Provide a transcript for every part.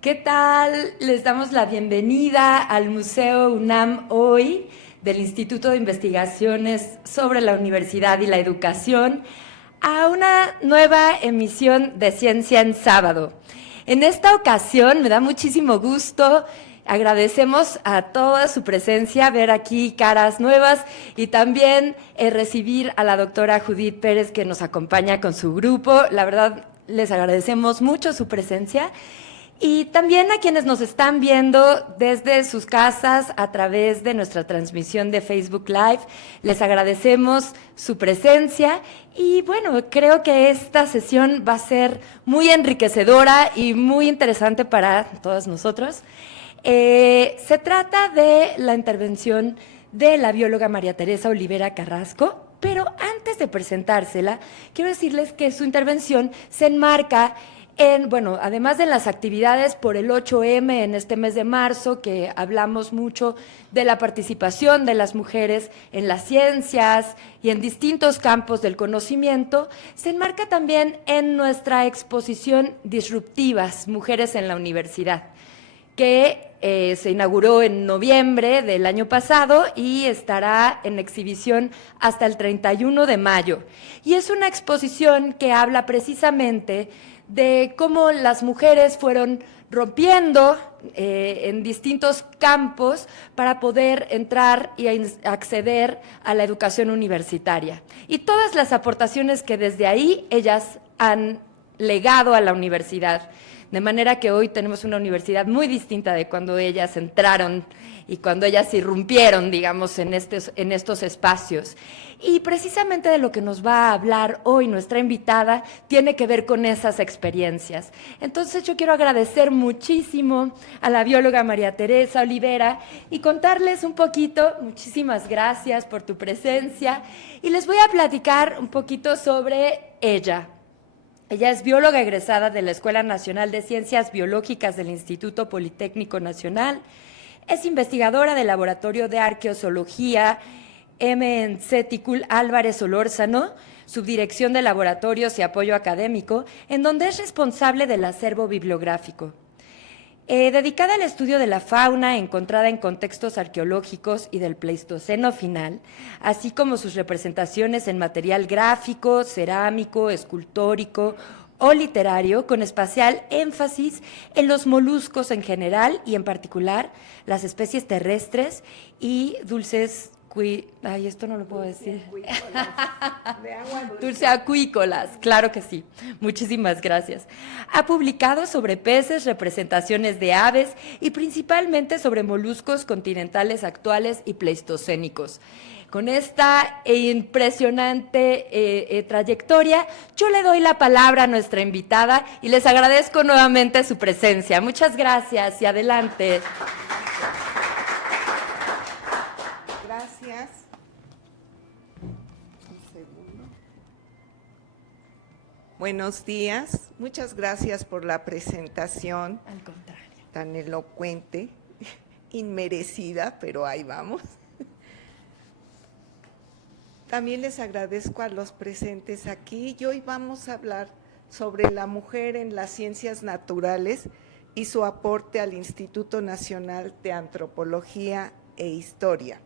¿Qué tal? Les damos la bienvenida al Museo UNAM hoy del Instituto de Investigaciones sobre la Universidad y la Educación a una nueva emisión de Ciencia en Sábado. En esta ocasión me da muchísimo gusto, agradecemos a toda su presencia, ver aquí caras nuevas y también recibir a la doctora Judith Pérez que nos acompaña con su grupo. La verdad, les agradecemos mucho su presencia. Y también a quienes nos están viendo desde sus casas a través de nuestra transmisión de Facebook Live, les agradecemos su presencia y bueno, creo que esta sesión va a ser muy enriquecedora y muy interesante para todos nosotros. Se trata de la intervención de la bióloga María Teresa Olivera Carrasco, pero antes de presentársela, quiero decirles que su intervención se enmarca bueno, además de las actividades por el 8M en este mes de marzo, que hablamos mucho de la participación de las mujeres en las ciencias y en distintos campos del conocimiento, se enmarca también en nuestra exposición Disruptivas, Mujeres en la Universidad, que se inauguró en noviembre del año pasado y estará en exhibición hasta el 31 de mayo. Y es una exposición que habla precisamente de cómo las mujeres fueron rompiendo en distintos campos para poder entrar y acceder a la educación universitaria. Y todas las aportaciones que desde ahí ellas han legado a la universidad. De manera que hoy tenemos una universidad muy distinta de cuando ellas entraron y cuando ellas irrumpieron, digamos, en estos espacios. Y precisamente de lo que nos va a hablar hoy nuestra invitada tiene que ver con esas experiencias. Entonces yo quiero agradecer muchísimo a la bióloga María Teresa Olivera y contarles un poquito, muchísimas gracias por tu presencia, y les voy a platicar un poquito sobre ella. Ella es bióloga egresada de la Escuela Nacional de Ciencias Biológicas del Instituto Politécnico Nacional, es investigadora del Laboratorio de Arqueozoología MNC Álvarez Solórzano, subdirección de laboratorios y apoyo académico, en donde es responsable del acervo bibliográfico. Dedicada al estudio de la fauna encontrada en contextos arqueológicos y del Pleistoceno final, así como sus representaciones en material gráfico, cerámico, escultórico o literario, con especial énfasis en los moluscos en general y en particular las especies terrestres y dulces esto no lo puedo decir. Dulceacuícolas, claro que sí. Muchísimas gracias. Ha publicado sobre peces, representaciones de aves y principalmente sobre moluscos continentales actuales y pleistocénicos. Con esta impresionante trayectoria, yo le doy la palabra a nuestra invitada y les agradezco nuevamente su presencia. Muchas gracias y adelante. Gracias. Un segundo. Buenos días. Muchas gracias por la presentación. Al contrario. Tan elocuente, inmerecida, pero ahí vamos. También les agradezco a los presentes aquí y hoy vamos a hablar sobre la mujer en las ciencias naturales y su aporte al Instituto Nacional de Antropología e Historia.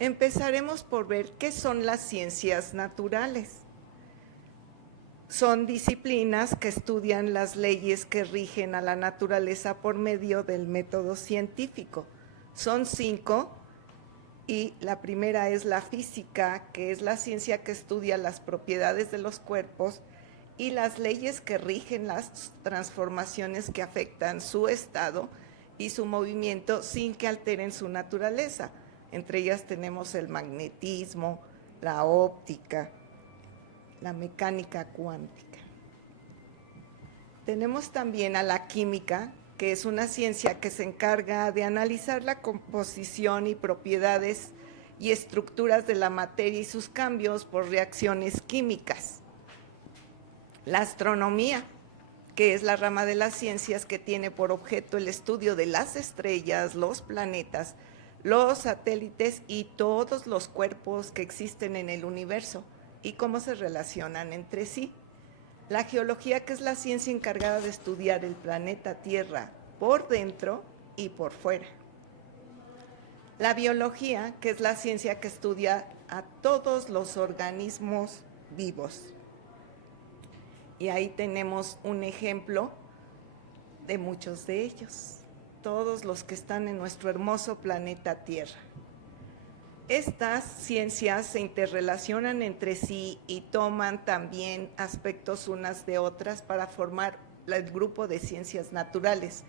Empezaremos por ver qué son las ciencias naturales. Son disciplinas que estudian las leyes que rigen a la naturaleza por medio del método científico. Son 5 y la primera es la física, que es la ciencia que estudia las propiedades de los cuerpos y las leyes que rigen las transformaciones que afectan su estado y su movimiento sin que alteren su naturaleza. Entre ellas tenemos el magnetismo, la óptica, la mecánica cuántica. Tenemos también a la química, que es una ciencia que se encarga de analizar la composición y propiedades y estructuras de la materia y sus cambios por reacciones químicas. La astronomía, que es la rama de las ciencias que tiene por objeto el estudio de las estrellas, los planetas, los satélites y todos los cuerpos que existen en el universo y cómo se relacionan entre sí. La geología, que es la ciencia encargada de estudiar el planeta Tierra por dentro y por fuera. La biología, que es la ciencia que estudia a todos los organismos vivos. Y ahí tenemos un ejemplo de muchos de ellos, todos los que están en nuestro hermoso planeta Tierra. Estas ciencias se interrelacionan entre sí y toman también aspectos unas de otras para formar el grupo de ciencias naturales,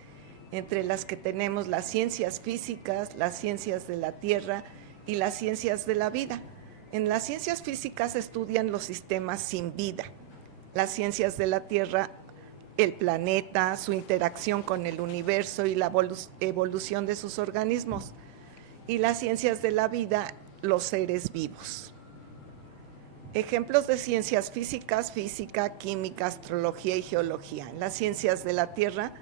entre las que tenemos las ciencias físicas, las ciencias de la Tierra y las ciencias de la vida. En las ciencias físicas se estudian los sistemas sin vida, las ciencias de la Tierra, el planeta, su interacción con el universo y la evolución de sus organismos, y las ciencias de la vida, los seres vivos. Ejemplos de ciencias físicas: física, química, astrología y geología. En las ciencias de la Tierra,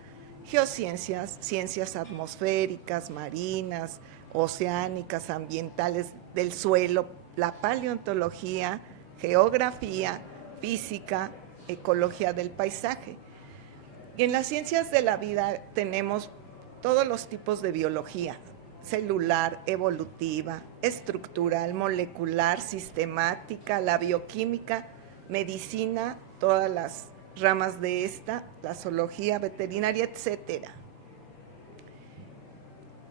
geociencias, ciencias atmosféricas, marinas, oceánicas, ambientales, del suelo, la paleontología, geografía, física, ecología del paisaje. Y en las ciencias de la vida tenemos todos los tipos de biología: celular, evolutiva, estructural, molecular, sistemática, la bioquímica, medicina, todas las ramas de esta, la zoología, veterinaria, etcétera.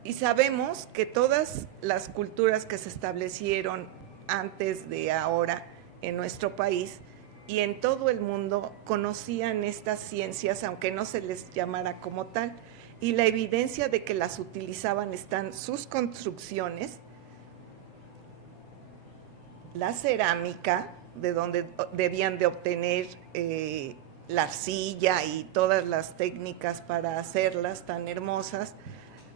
Y sabemos que todas las culturas que se establecieron antes de ahora en nuestro país y en todo el mundo conocían estas ciencias, aunque no se les llamara como tal. Y la evidencia de que las utilizaban están sus construcciones, la cerámica, de donde debían de obtener la arcilla y todas las técnicas para hacerlas tan hermosas,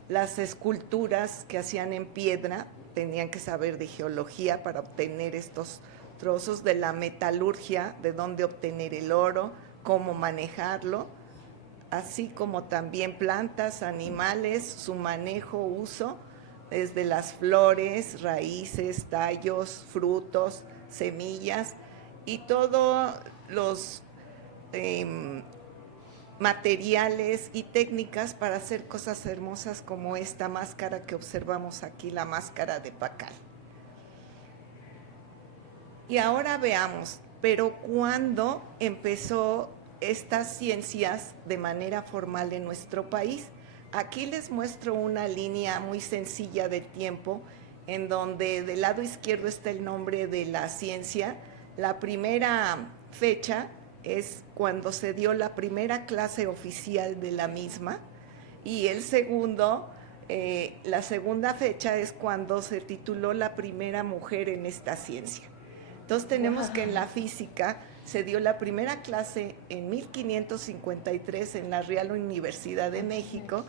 las esculturas que hacían en piedra, tenían que saber de geología para obtener estos trozos, de la metalurgia, de dónde obtener el oro, cómo manejarlo, así como también plantas, animales, su manejo, uso, desde las flores, raíces, tallos, frutos, semillas y todos los materiales y técnicas para hacer cosas hermosas como esta máscara que observamos aquí, la máscara de Pacal. Y ahora veamos, pero ¿cuándo empezó estas ciencias de manera formal en nuestro país? Aquí les muestro una línea muy sencilla de tiempo, en donde del lado izquierdo está el nombre de la ciencia. La primera fecha es cuando se dio la primera clase oficial de la misma, y el segundo, la segunda fecha es cuando se tituló la primera mujer en esta ciencia. Entonces tenemos que en la física se dio la primera clase en 1553 en la Real Universidad de México,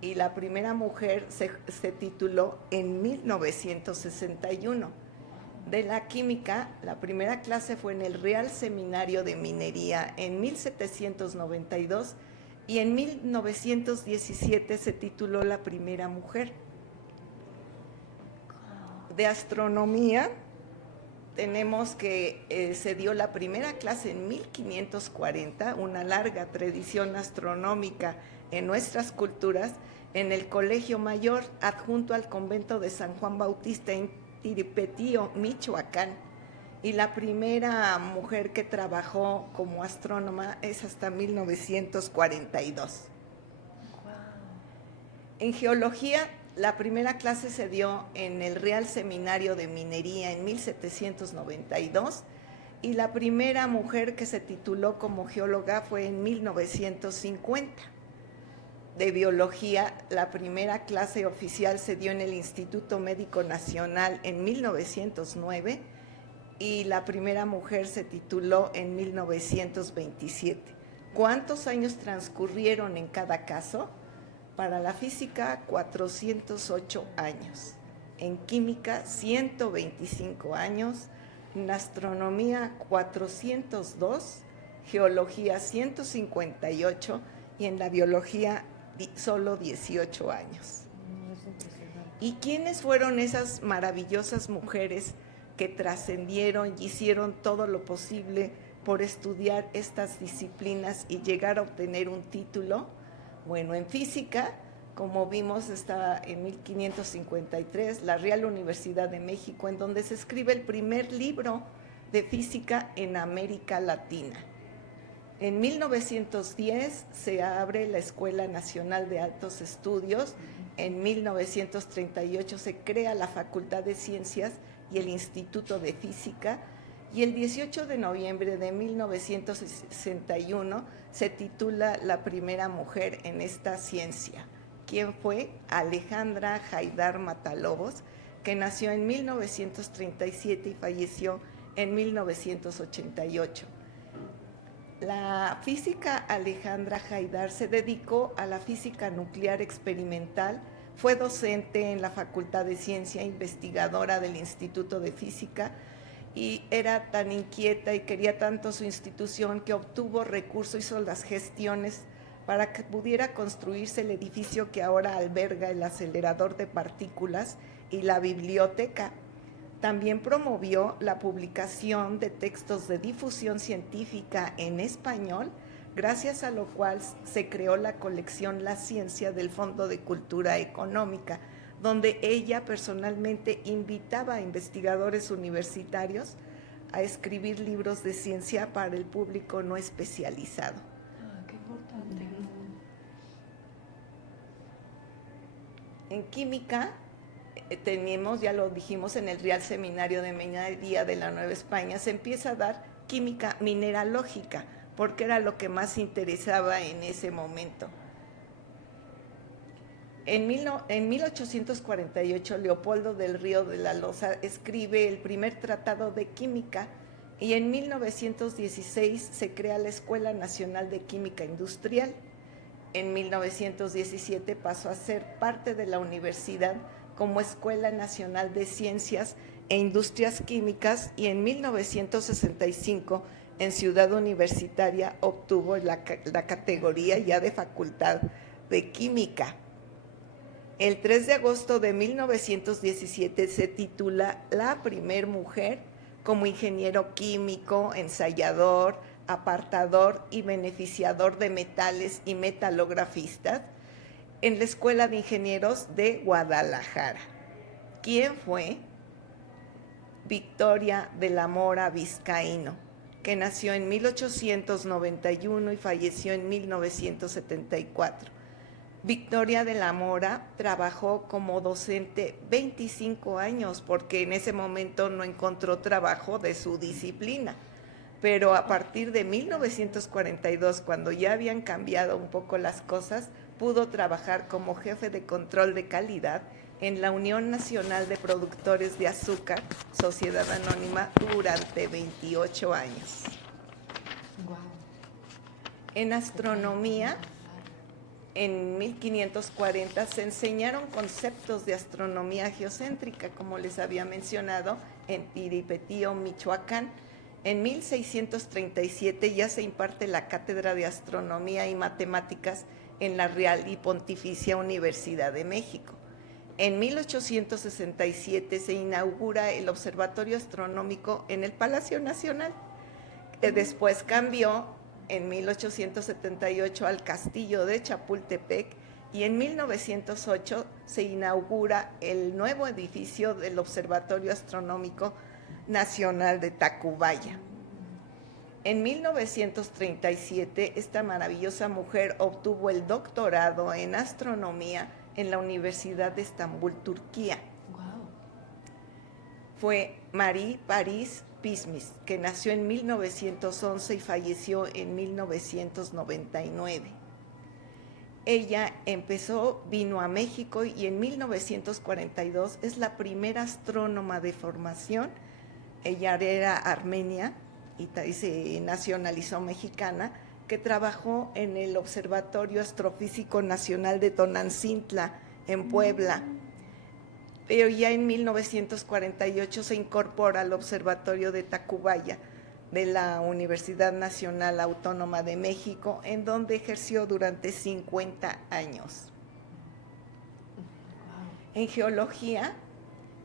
y la primera mujer se tituló en 1961. De la química, la primera clase fue en el Real Seminario de Minería en 1792, y en 1917 se tituló la primera mujer. De astronomía, tenemos que se dio la primera clase en 1540, una larga tradición astronómica en nuestras culturas, en el Colegio Mayor, adjunto al convento de San Juan Bautista en Tiripetío, Michoacán. Y la primera mujer que trabajó como astrónoma es hasta 1942. Wow. En geología, la primera clase se dio en el Real Seminario de Minería en 1792, y la primera mujer que se tituló como geóloga fue en 1950. De biología, la primera clase oficial se dio en el Instituto Médico Nacional en 1909, y la primera mujer se tituló en 1927. ¿Cuántos años transcurrieron en cada caso? Para la física, 408 años. En química, 125 años. En astronomía, 402. Geología, 158. Y en la biología, solo 18 años. ¿Y quiénes fueron esas maravillosas mujeres que trascendieron y hicieron todo lo posible por estudiar estas disciplinas y llegar a obtener un título. Bueno, en física, como vimos, estaba en 1553 la Real Universidad de México, en donde se escribe el primer libro de física en América Latina. En 1910 se abre la Escuela Nacional de Altos Estudios. En 1938 se crea la Facultad de Ciencias y el Instituto de Física. Y el 18 de noviembre de 1961 se titula la primera mujer en esta ciencia. ¿Quién fue? Alejandra Haidar Matalobos, que nació en 1937 y falleció en 1988. La física Alejandra Haidar se dedicó a la física nuclear experimental, fue docente en la Facultad de Ciencia, investigadora del Instituto de Física, y era tan inquieta y quería tanto su institución que obtuvo recursos, hizo las gestiones para que pudiera construirse el edificio que ahora alberga el acelerador de partículas y la biblioteca. También promovió la publicación de textos de difusión científica en español, gracias a lo cual se creó la colección La Ciencia del Fondo de Cultura Económica, donde ella personalmente invitaba a investigadores universitarios a escribir libros de ciencia para el público no especializado. Qué importante. En química tenemos, ya lo dijimos en el Real Seminario de Minería de la Nueva España, se empieza a dar química mineralógica, porque era lo que más interesaba en ese momento. En 1848, Leopoldo del Río de la Loza escribe el primer tratado de química y en 1916 se crea la Escuela Nacional de Química Industrial. En 1917 pasó a ser parte de la universidad como Escuela Nacional de Ciencias e Industrias Químicas y en 1965 en Ciudad Universitaria obtuvo la categoría ya de Facultad de Química. El 3 de agosto de 1917 se titula La primer mujer como ingeniero químico, ensayador, apartador y beneficiador de metales y metalografistas en la Escuela de Ingenieros de Guadalajara. ¿Quién fue? Victoria de la Mora Vizcaíno, que nació en 1891 y falleció en 1974. Victoria de la Mora trabajó como docente 25 años porque en ese momento no encontró trabajo de su disciplina. Pero a partir de 1942, cuando ya habían cambiado un poco las cosas, pudo trabajar como jefe de control de calidad en la Unión Nacional de Productores de Azúcar, Sociedad Anónima, durante 28 años. Wow. En astronomía, en 1540 se enseñaron conceptos de astronomía geocéntrica, como les había mencionado, en Tiripetío, Michoacán. En 1637 ya se imparte la Cátedra de Astronomía y Matemáticas en la Real y Pontificia Universidad de México. En 1867 se inaugura el Observatorio Astronómico en el Palacio Nacional. Después cambió en 1878 al Castillo de Chapultepec y en 1908 se inaugura el nuevo edificio del Observatorio Astronómico Nacional de Tacubaya. En 1937, esta maravillosa mujer obtuvo el doctorado en astronomía en la Universidad de Estambul, Turquía. Wow. Fue Marie Paris Pismis, que nació en 1911 y falleció en 1999. Ella vino a México y en 1942 es la primera astrónoma de formación. Ella era armenia y se nacionalizó mexicana, que trabajó en el Observatorio Astrofísico Nacional de Tonantzintla, en Puebla. Pero ya en 1948 se incorpora al Observatorio de Tacubaya de la Universidad Nacional Autónoma de México, en donde ejerció durante 50 años. En geología,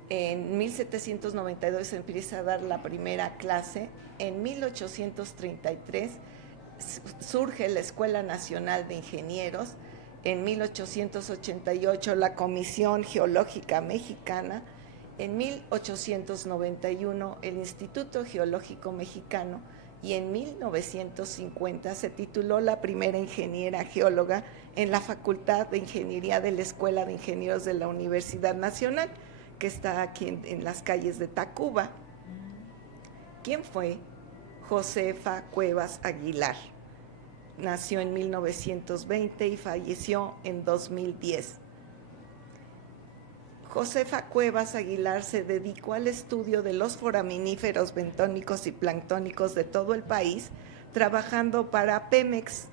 En 1792 se empieza a dar la primera clase. En 1833 surge la Escuela Nacional de Ingenieros. En 1888 la Comisión Geológica Mexicana. En 1891 el Instituto Geológico Mexicano. Y en 1950 se tituló la primera ingeniera geóloga en la Facultad de Ingeniería de la Escuela de Ingenieros de la Universidad Nacional, que está aquí en las calles de Tacuba. ¿Quién fue? Josefa Cuevas Aguilar. Nació en 1920 y falleció en 2010. Josefa Cuevas Aguilar se dedicó al estudio de los foraminíferos bentónicos y planctónicos de todo el país, trabajando para Pemex.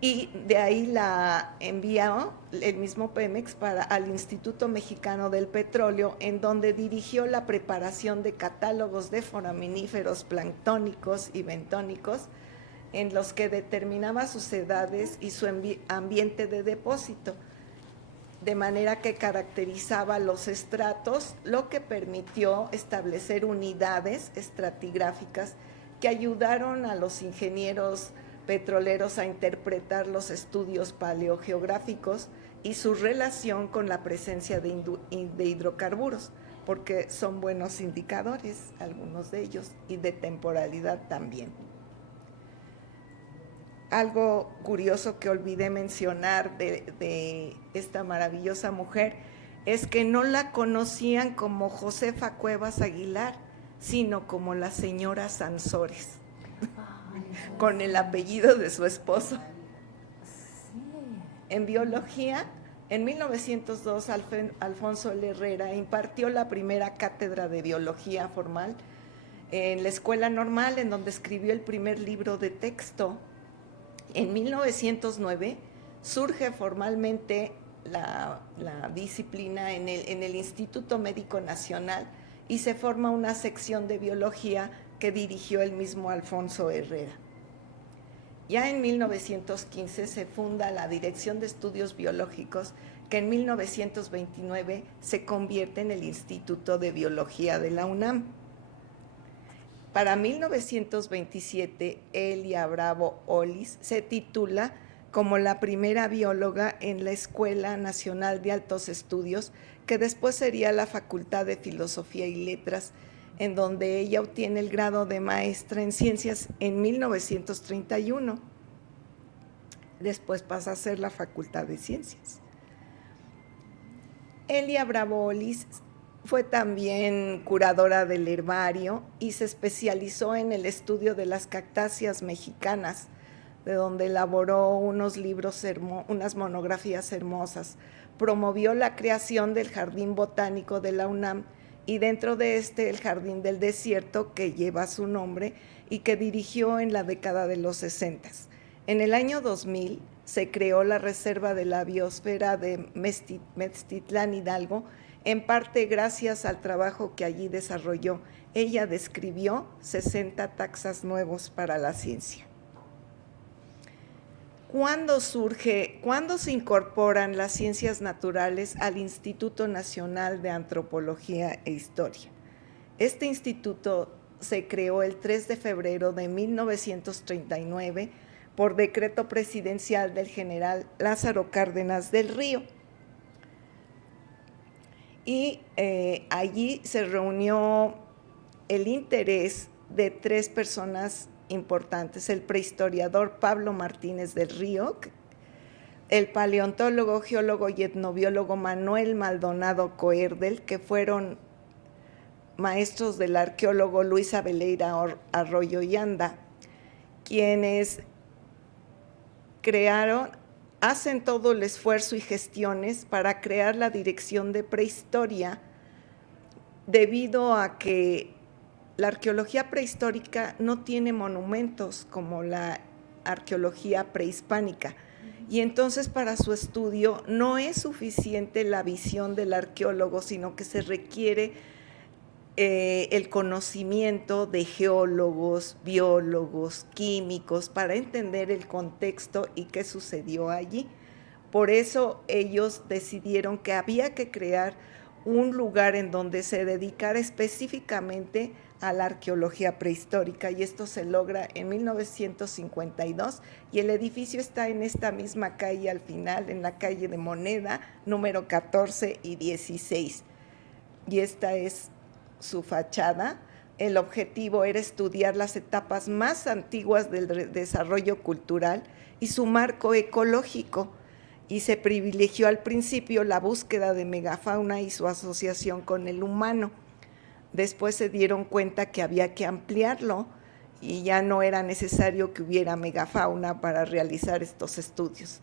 Y de ahí la envió el mismo Pemex al Instituto Mexicano del Petróleo, en donde dirigió la preparación de catálogos de foraminíferos planctónicos y bentónicos, en los que determinaba sus edades y su ambiente de depósito, de manera que caracterizaba los estratos, lo que permitió establecer unidades estratigráficas que ayudaron a los ingenieros petroleros a interpretar los estudios paleogeográficos y su relación con la presencia de hidrocarburos, porque son buenos indicadores, algunos de ellos, y de temporalidad también. Algo curioso que olvidé mencionar de esta maravillosa mujer es que no la conocían como Josefa Cuevas Aguilar, sino como la señora Sansores, con el apellido de su esposo. En biología, en 1902, Alfonso L. Herrera impartió la primera cátedra de biología formal en la Escuela Normal, en donde escribió el primer libro de texto. En 1909 surge formalmente la disciplina en el Instituto Médico Nacional y se forma una sección de biología que dirigió el mismo Alfonso Herrera. Ya en 1915 se funda la Dirección de Estudios Biológicos, que en 1929 se convierte en el Instituto de Biología de la UNAM. Para 1927, Elia Bravo Olis se titula como la primera bióloga en la Escuela Nacional de Altos Estudios, que después sería la Facultad de Filosofía y Letras, en donde ella obtiene el grado de maestra en ciencias en 1931. Después pasa a ser la Facultad de Ciencias. Elia Bravo Olis fue también curadora del herbario y se especializó en el estudio de las cactáceas mexicanas, de donde elaboró unos libros, unas monografías hermosas. Promovió la creación del Jardín Botánico de la UNAM y dentro de el Jardín del Desierto, que lleva su nombre y que dirigió en la década de los 60. En el año 2000 se creó la Reserva de la Biosfera de Meztitlán Hidalgo, en parte gracias al trabajo que allí desarrolló. Ella describió 60 taxas nuevos para la ciencia. ¿Cuándo se incorporan las ciencias naturales al Instituto Nacional de Antropología e Historia? Este instituto se creó el 3 de febrero de 1939 por decreto presidencial del general Lázaro Cárdenas del Río. Y allí se reunió el interés de 3 personas importantes: el prehistoriador Pablo Martínez del Río, el paleontólogo, geólogo y etnobiólogo Manuel Maldonado Coerdel, que fueron maestros del arqueólogo Luis Abeleira Arroyo y Anda, quienes hacen todo el esfuerzo y gestiones para crear la Dirección de Prehistoria, debido a que la arqueología prehistórica no tiene monumentos como la arqueología prehispánica, y entonces para su estudio no es suficiente la visión del arqueólogo, sino que se requiere el conocimiento de geólogos, biólogos, químicos, para entender el contexto y qué sucedió allí. Por eso ellos decidieron que había que crear un lugar en donde se dedicara específicamente a la arqueología prehistórica, y esto se logra en 1952, y el edificio está en esta misma calle al final, en la calle de Moneda, número 14 y 16. Y esta es su fachada. El objetivo era estudiar las etapas más antiguas del desarrollo cultural y su marco ecológico, y se privilegió al principio la búsqueda de megafauna y su asociación con el humano. Después se dieron cuenta que había que ampliarlo y ya no era necesario que hubiera megafauna para realizar estos estudios.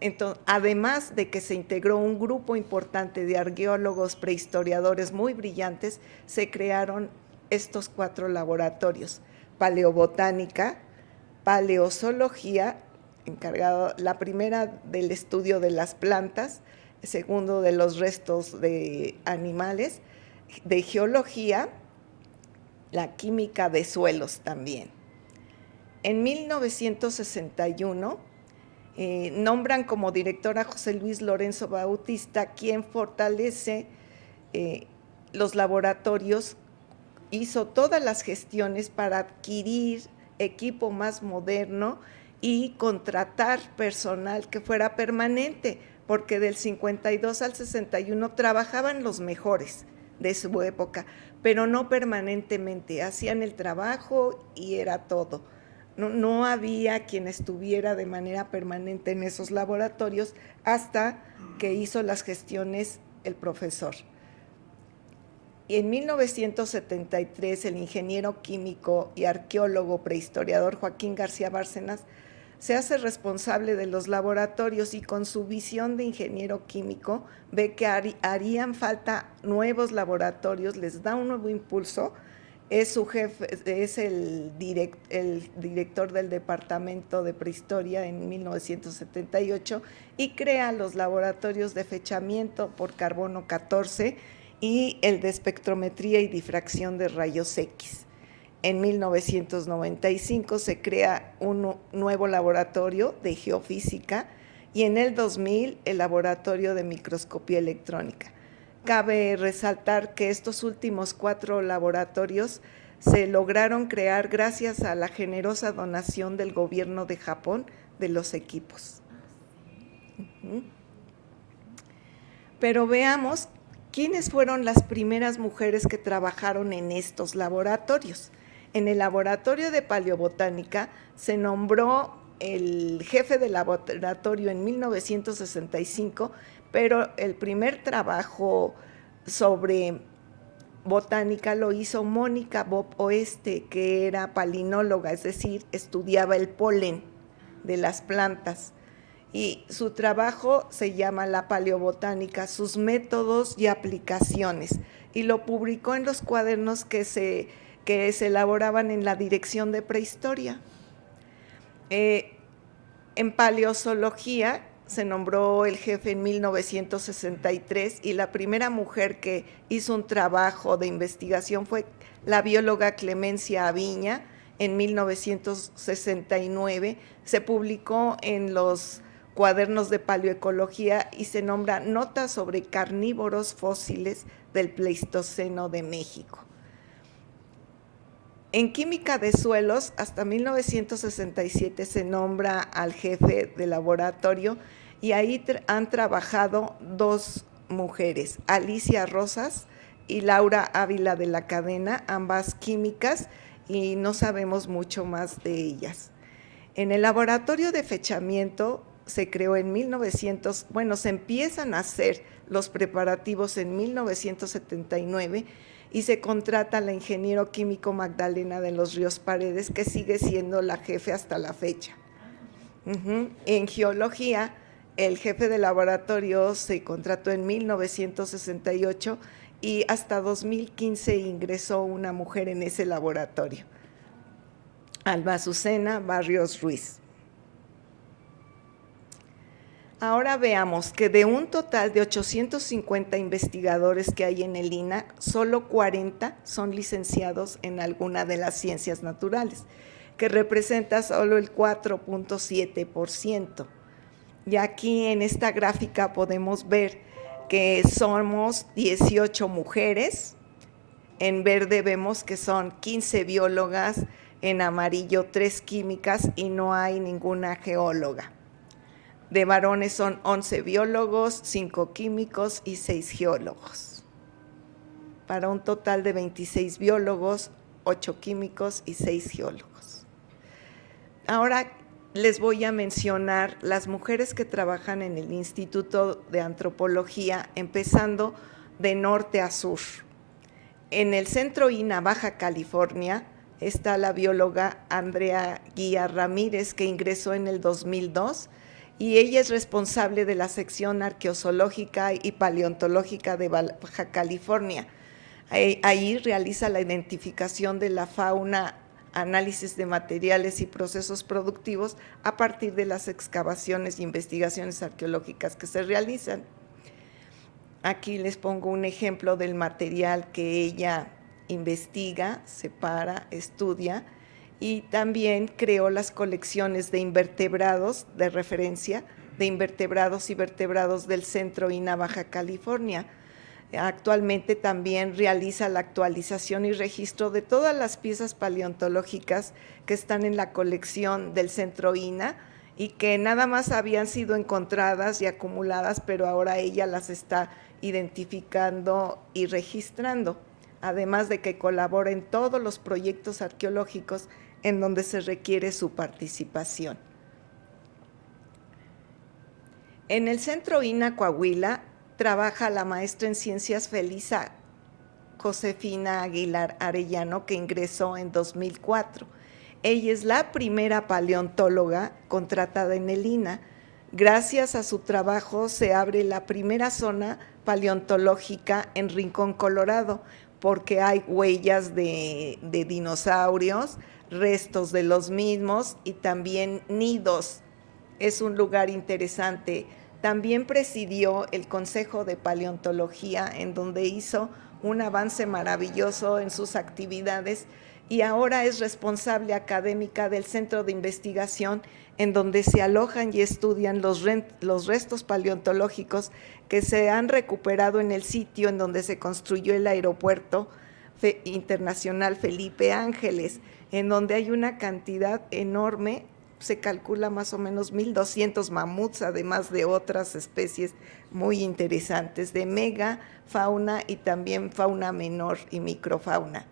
Entonces, además de que se integró un grupo importante de arqueólogos, prehistoriadores muy brillantes, se crearon estos 4 laboratorios: paleobotánica, paleozoología, encargado la primera del estudio de las plantas, segundo de los restos de animales, de geología, la química de suelos también. En 1961 nombran como director a José Luis Lorenzo Bautista, quien fortalece los laboratorios, hizo todas las gestiones para adquirir equipo más moderno y contratar personal que fuera permanente, porque del 52 al 61 trabajaban los mejores de su época, pero no permanentemente, hacían el trabajo y era todo. No había quien estuviera de manera permanente en esos laboratorios hasta que hizo las gestiones el profesor. Y en 1973 el ingeniero químico y arqueólogo prehistoriador Joaquín García Bárcenas se hace responsable de los laboratorios, y con su visión de ingeniero químico ve que harían falta nuevos laboratorios, les da un nuevo impulso. Es su jefe, es el director del Departamento de Prehistoria en 1978, y crea los laboratorios de fechamiento por carbono 14 y el de espectrometría y difracción de rayos X. En 1995 se crea un nuevo laboratorio de geofísica, y en el 2000 el laboratorio de microscopía electrónica. Cabe resaltar que estos últimos 4 laboratorios se lograron crear gracias a la generosa donación del gobierno de Japón de los equipos. Pero veamos quiénes fueron las primeras mujeres que trabajaron en estos laboratorios. En el laboratorio de paleobotánica se nombró el jefe del laboratorio en 1965, pero el primer trabajo sobre botánica lo hizo Mónica Bob Oeste, que era palinóloga, es decir, estudiaba el polen de las plantas. Y su trabajo se llama La paleobotánica, sus métodos y aplicaciones, y lo publicó en los cuadernos que se elaboraban en la Dirección de Prehistoria. En paleozoología se nombró el jefe en 1963, y la primera mujer que hizo un trabajo de investigación fue la bióloga Clemencia Aviña en 1969. Se publicó en los cuadernos de paleoecología y se nombra Notas sobre carnívoros fósiles del Pleistoceno de México. En química de suelos, hasta 1967 se nombra al jefe de laboratorio, y ahí han trabajado 2 mujeres, Alicia Rosas y Laura Ávila de la Cadena, ambas químicas, y no sabemos mucho más de ellas. En el laboratorio de fechamiento se creó en se empiezan a hacer los preparativos en 1979, y se contrata a la ingeniero químico Magdalena de los Ríos Paredes, que sigue siendo la jefe hasta la fecha. En geología, el jefe de laboratorio se contrató en 1968, y hasta 2015 ingresó una mujer en ese laboratorio, Alba Azucena Barrios Ruiz. Ahora veamos que de un total de 850 investigadores que hay en el INAH, solo 40 son licenciados en alguna de las ciencias naturales, que representa solo el 4.7%. Y aquí en esta gráfica podemos ver que somos 18 mujeres. En verde vemos que son 15 biólogas, en amarillo 3 químicas y no hay ninguna geóloga. De varones son 11 biólogos, 5 químicos y 6 geólogos, para un total de 26 biólogos, 8 químicos y 6 geólogos. Ahora les voy a mencionar las mujeres que trabajan en el Instituto de Antropología, empezando de norte a sur. En el Centro INA Baja California está la bióloga Andrea Guía Ramírez, que ingresó en el 2002, y ella es responsable de la sección arqueozoológica y paleontológica de Baja California. Ahí realiza la identificación de la fauna, análisis de materiales y procesos productivos a partir de las excavaciones e investigaciones arqueológicas que se realizan. Aquí les pongo un ejemplo del material que ella investiga, separa, estudia, y también creó las colecciones de invertebrados de referencia, de invertebrados y vertebrados del Centro INA Baja California. Actualmente también realiza la actualización y registro de todas las piezas paleontológicas que están en la colección del Centro INA y que nada más habían sido encontradas y acumuladas, pero ahora ella las está identificando y registrando, además de que colabora en todos los proyectos arqueológicos en donde se requiere su participación. En el Centro INA Coahuila trabaja la maestra en ciencias Felisa Josefina Aguilar Arellano, que ingresó en 2004. Ella es la primera paleontóloga contratada en el INA. Gracias a su trabajo se abre la primera zona paleontológica en Rincón, Colorado, porque hay huellas de dinosaurios, restos de los mismos y también nidos. Es un lugar interesante. También presidió el Consejo de Paleontología, en donde hizo un avance maravilloso en sus actividades, y ahora es responsable académica del Centro de Investigación, en donde se alojan y estudian los restos paleontológicos que se han recuperado en el sitio en donde se construyó el aeropuerto internacional Felipe Ángeles, en donde hay una cantidad enorme, se calcula más o menos 1,200 mamuts, además de otras especies muy interesantes de megafauna y también fauna menor y microfauna.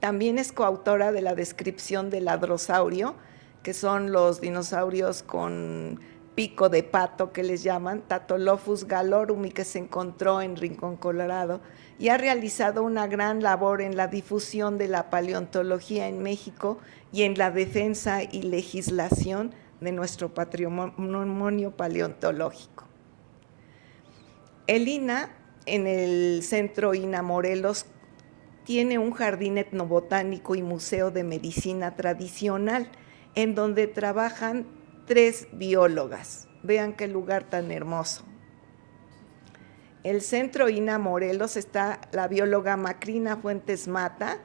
También es coautora de la descripción del hadrosaurio, que son los dinosaurios con pico de pato que les llaman, Tatolophus galorum, y que se encontró en Rincón, Colorado, y ha realizado una gran labor en la difusión de la paleontología en México y en la defensa y legislación de nuestro patrimonio paleontológico. El INA, en el Centro INA Morelos, tiene un jardín etnobotánico y museo de medicina tradicional, en donde trabajan 3 biólogas. Vean qué lugar tan hermoso. El Centro INA Morelos está la bióloga Macrina Fuentes Mata.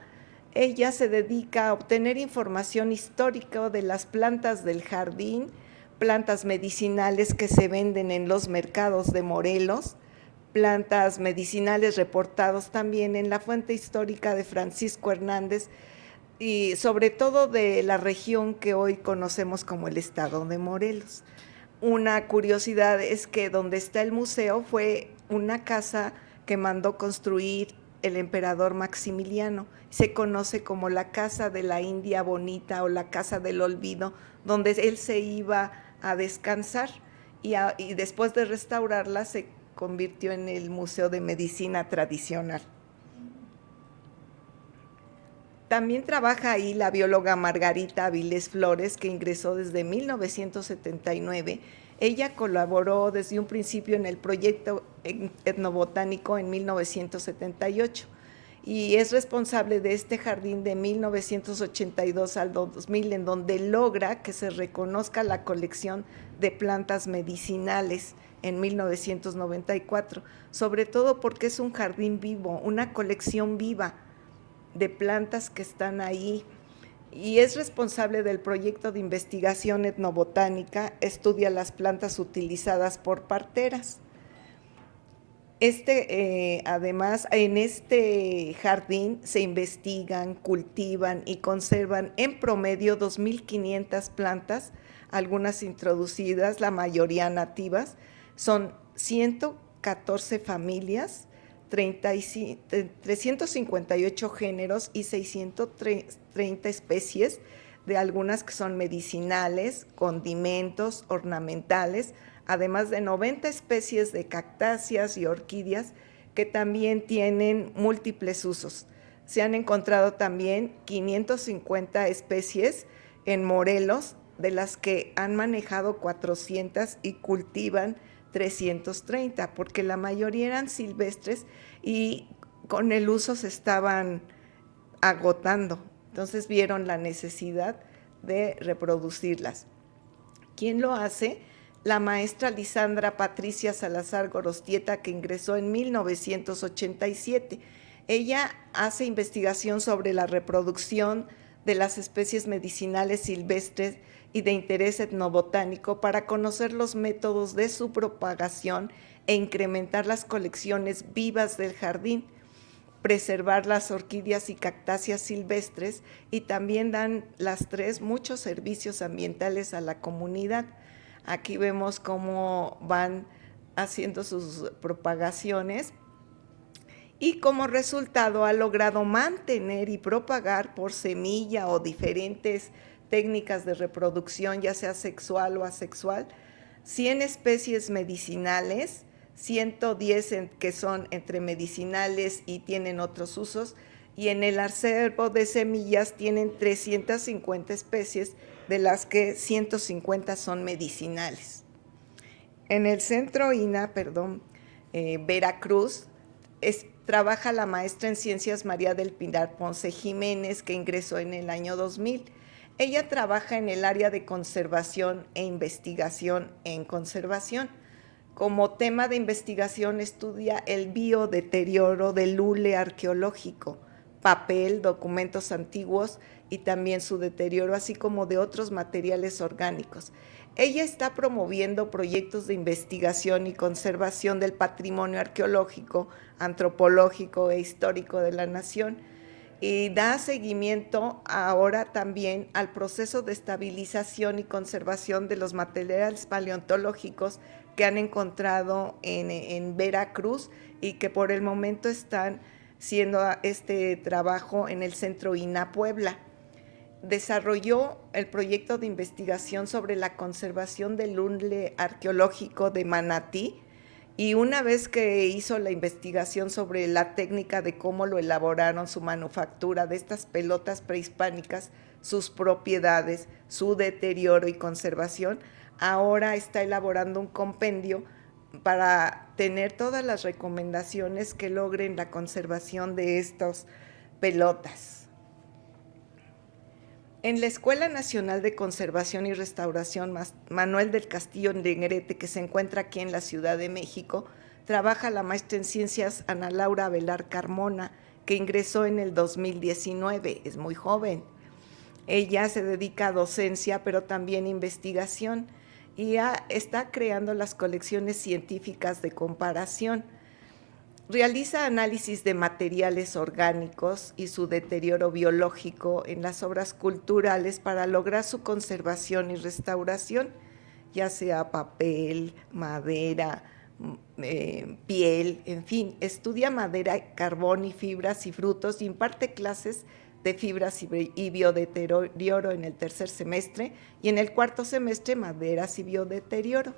Ella se dedica a obtener información histórica de las plantas del jardín, plantas medicinales que se venden en los mercados de Morelos, plantas medicinales reportados también en la fuente histórica de Francisco Hernández, y sobre todo de la región que hoy conocemos como el estado de Morelos. Una curiosidad es que donde está el museo fue una casa que mandó construir el emperador Maximiliano. Se conoce como la Casa de la India Bonita o la Casa del Olvido, donde él se iba a descansar, y después de restaurarla se convirtió en el Museo de Medicina Tradicional. También trabaja ahí la bióloga Margarita Avilés Flores, que ingresó desde 1979. Ella colaboró desde un principio en el proyecto etnobotánico en 1978 y es responsable de este jardín de 1982 al 2000, en donde logra que se reconozca la colección de plantas medicinales en 1994, sobre todo porque es un jardín vivo, una colección viva de plantas que están ahí, y es responsable del proyecto de investigación etnobotánica, estudia las plantas utilizadas por parteras. Además, en este jardín se investigan, cultivan y conservan en promedio 2.500 plantas, algunas introducidas, la mayoría nativas. Son 114 familias, 358 géneros y 630 especies, de algunas que son medicinales, condimentos, ornamentales, además de 90 especies de cactáceas y orquídeas que también tienen múltiples usos. Se han encontrado también 550 especies en Morelos, de las que han manejado 400 y cultivan 330, porque la mayoría eran silvestres y con el uso se estaban agotando. Entonces vieron la necesidad de reproducirlas. ¿Quién lo hace? La maestra Lisandra Patricia Salazar Gorostieta, que ingresó en 1987. Ella hace investigación sobre la reproducción de las especies medicinales silvestres y de interés etnobotánico para conocer los métodos de su propagación e incrementar las colecciones vivas del jardín, preservar las orquídeas y cactáceas silvestres, y también dan las tres muchos servicios ambientales a la comunidad. Aquí vemos cómo van haciendo sus propagaciones y como resultado ha logrado mantener y propagar por semilla o diferentes técnicas de reproducción, ya sea sexual o asexual, 100 especies medicinales, 110 que son entre medicinales y tienen otros usos, y en el acervo de semillas tienen 350 especies, de las que 150 son medicinales. En el centro Veracruz, trabaja la maestra en ciencias María del Pilar Ponce Jiménez, que ingresó en el año 2000. Ella trabaja en el área de conservación e investigación en conservación. Como tema de investigación estudia el biodeterioro del hule arqueológico, papel, documentos antiguos y también su deterioro, así como de otros materiales orgánicos. Ella está promoviendo proyectos de investigación y conservación del patrimonio arqueológico, antropológico e histórico de la nación, y da seguimiento ahora también al proceso de estabilización y conservación de los materiales paleontológicos que han encontrado en Veracruz y que por el momento están siendo este trabajo en el Centro INA Puebla. Desarrolló el proyecto de investigación sobre la conservación del hule arqueológico de Manatí, y una vez que hizo la investigación sobre la técnica de cómo lo elaboraron, su manufactura de estas pelotas prehispánicas, sus propiedades, su deterioro y conservación, ahora está elaborando un compendio para tener todas las recomendaciones que logren la conservación de estas pelotas. En la Escuela Nacional de Conservación y Restauración Manuel del Castillo Negrete, que se encuentra aquí en la Ciudad de México, trabaja la maestra en ciencias Ana Laura Velar Carmona, que ingresó en el 2019, es muy joven. Ella se dedica a docencia, pero también investigación, y está creando las colecciones científicas de comparación. Realiza análisis de materiales orgánicos y su deterioro biológico en las obras culturales para lograr su conservación y restauración, ya sea papel, madera, piel, en fin. Estudia madera, carbón y fibras y frutos, y imparte clases de fibras y biodeterioro en el tercer semestre, y en el cuarto semestre maderas y biodeterioro.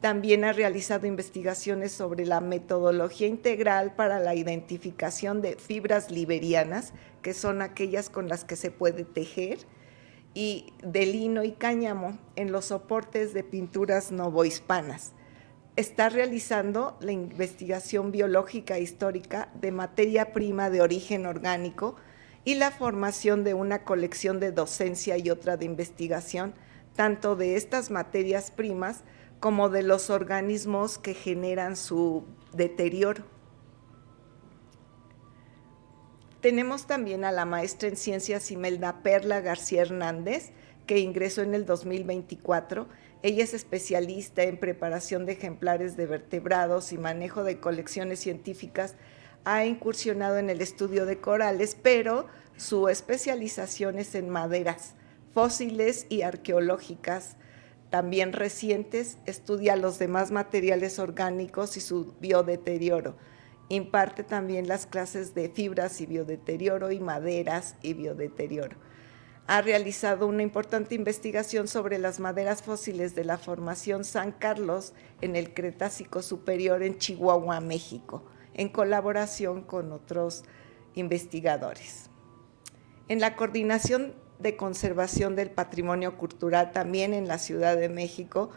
También ha realizado investigaciones sobre la metodología integral para la identificación de fibras liberianas, que son aquellas con las que se puede tejer, y de lino y cáñamo en los soportes de pinturas novohispanas. Está realizando la investigación biológica e histórica de materia prima de origen orgánico y la formación de una colección de docencia y otra de investigación, tanto de estas materias primas como de los organismos que generan su deterioro. Tenemos también a la maestra en ciencias Imelda Perla García Hernández, que ingresó en el 2024. Ella es especialista en preparación de ejemplares de vertebrados y manejo de colecciones científicas. Ha incursionado en el estudio de corales, pero su especialización es en maderas fósiles y arqueológicas, también recientes. Estudia los demás materiales orgánicos y su biodeterioro. Imparte también las clases de fibras y biodeterioro y maderas y biodeterioro. Ha realizado una importante investigación sobre las maderas fósiles de la Formación San Carlos en el Cretácico Superior en Chihuahua, México, en colaboración con otros investigadores. En la Coordinación de Conservación del Patrimonio Cultural, también en la Ciudad de México,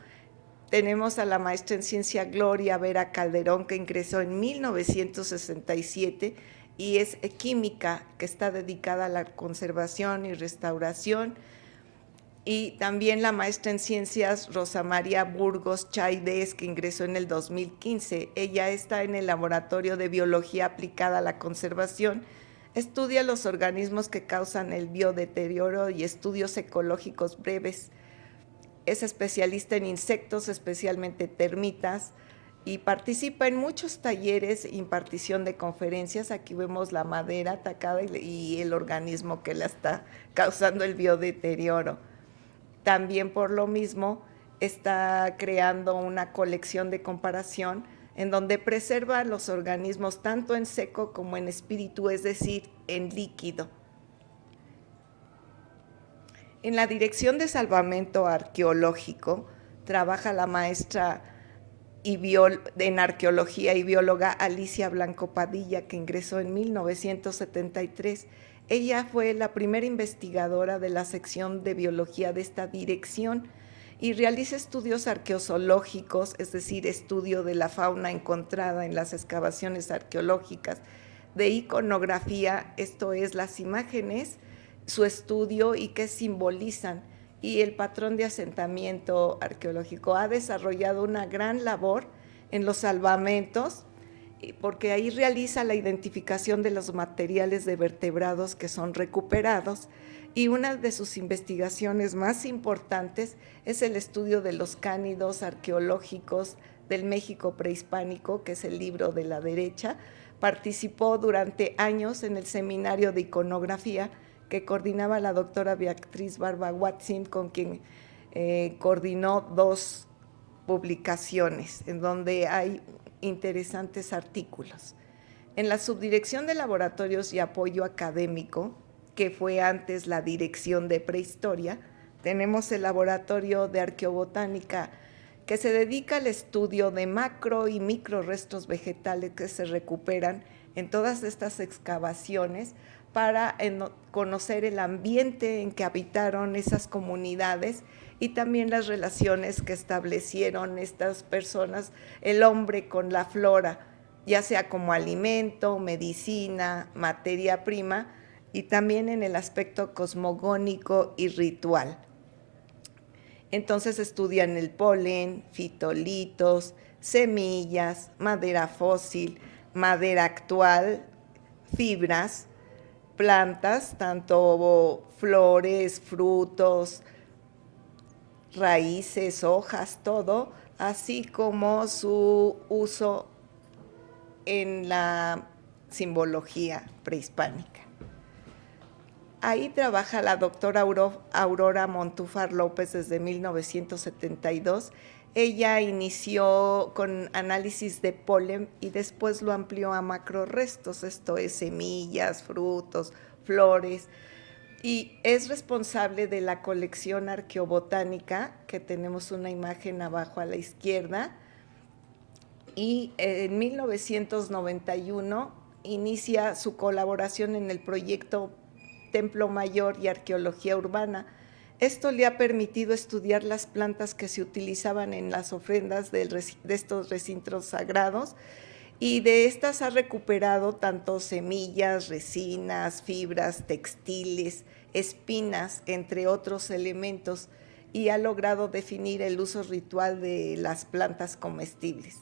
tenemos a la maestra en ciencia Gloria Vera Calderón, que ingresó en 1967 y es química, que está dedicada a la conservación y restauración. Y también la maestra en ciencias Rosa María Burgos Chaidez, que ingresó en el 2015. Ella está en el Laboratorio de Biología Aplicada a la Conservación. Estudia los organismos que causan el biodeterioro y estudios ecológicos breves. Es especialista en insectos, especialmente termitas, y participa en muchos talleres, impartición de conferencias. Aquí vemos la madera atacada y el organismo que la está causando el biodeterioro. También por lo mismo está creando una colección de comparación en donde preserva los organismos tanto en seco como en espíritu, es decir, en líquido. En la Dirección de Salvamento Arqueológico trabaja la maestra en arqueología y bióloga Alicia Blanco Padilla, que ingresó en 1973. Ella fue la primera investigadora de la sección de biología de esta dirección y realiza estudios arqueozoológicos, es decir, estudio de la fauna encontrada en las excavaciones arqueológicas, de iconografía, esto es, las imágenes, su estudio y qué simbolizan, y el patrón de asentamiento arqueológico. Ha desarrollado una gran labor en los salvamentos, porque ahí realiza la identificación de los materiales de vertebrados que son recuperados, y una de sus investigaciones más importantes es el estudio de los cánidos arqueológicos del México prehispánico, que es el libro de la derecha. Participó durante años en el seminario de iconografía que coordinaba la doctora Beatriz Barba Watson, con quien coordinó 2 publicaciones en donde hay interesantes artículos. En la Subdirección de Laboratorios y Apoyo Académico, que fue antes la Dirección de Prehistoria, tenemos el Laboratorio de Arqueobotánica, que se dedica al estudio de macro y micro restos vegetales que se recuperan en todas estas excavaciones para conocer el ambiente en que habitaron esas comunidades y también las relaciones que establecieron estas personas, el hombre con la flora, ya sea como alimento, medicina, materia prima, y también en el aspecto cosmogónico y ritual. Entonces estudian el polen, fitolitos, semillas, madera fósil, madera actual, fibras, plantas, tanto flores, frutos, raíces, hojas, todo, así como su uso en la simbología prehispánica. Ahí trabaja la doctora Aurora Montúfar López desde 1972. Ella inició con análisis de polen y después lo amplió a macrorestos, esto es semillas, frutos, flores, y es responsable de la colección arqueobotánica, que tenemos una imagen abajo a la izquierda, y en 1991 inicia su colaboración en el proyecto Templo Mayor y Arqueología Urbana. Esto le ha permitido estudiar las plantas que se utilizaban en las ofrendas de estos recintos sagrados, y de estas ha recuperado tanto semillas, resinas, fibras, textiles, espinas, entre otros elementos, y ha logrado definir el uso ritual de las plantas comestibles.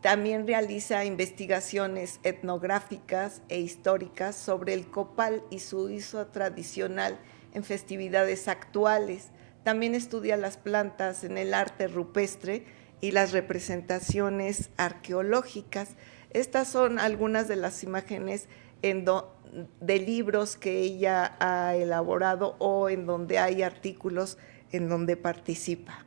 También realiza investigaciones etnográficas e históricas sobre el copal y su uso tradicional en festividades actuales. También estudia las plantas en el arte rupestre y las representaciones arqueológicas. Estas son algunas de las imágenes de libros que ella ha elaborado o en donde hay artículos en donde participa.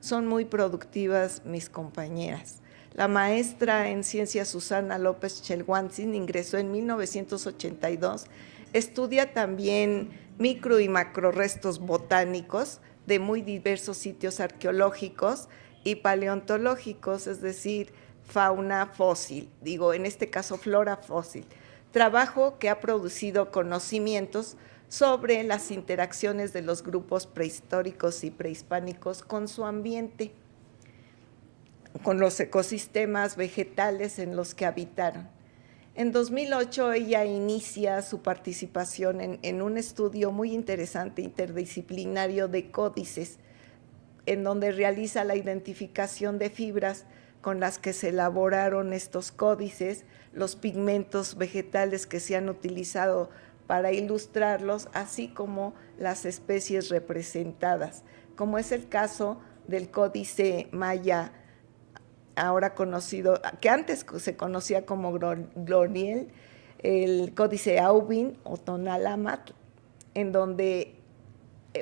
Son muy productivas mis compañeras. La maestra en ciencias Susana López Chelhuantzin ingresó en 1982. Estudia también micro y macrorestos botánicos de muy diversos sitios arqueológicos y paleontológicos, es decir, fauna fósil, en este caso flora fósil. Trabajo que ha producido conocimientos sobre las interacciones de los grupos prehistóricos y prehispánicos con su ambiente, con los ecosistemas vegetales en los que habitaron. En 2008 ella inicia su participación en un estudio muy interesante interdisciplinario de códices, en donde realiza la identificación de fibras con las que se elaboraron estos códices, los pigmentos vegetales que se han utilizado para ilustrarlos, así como las especies representadas, como es el caso del códice maya, ahora conocido, que antes se conocía como Gloriel, el códice Aubin o Tonalámatl, en donde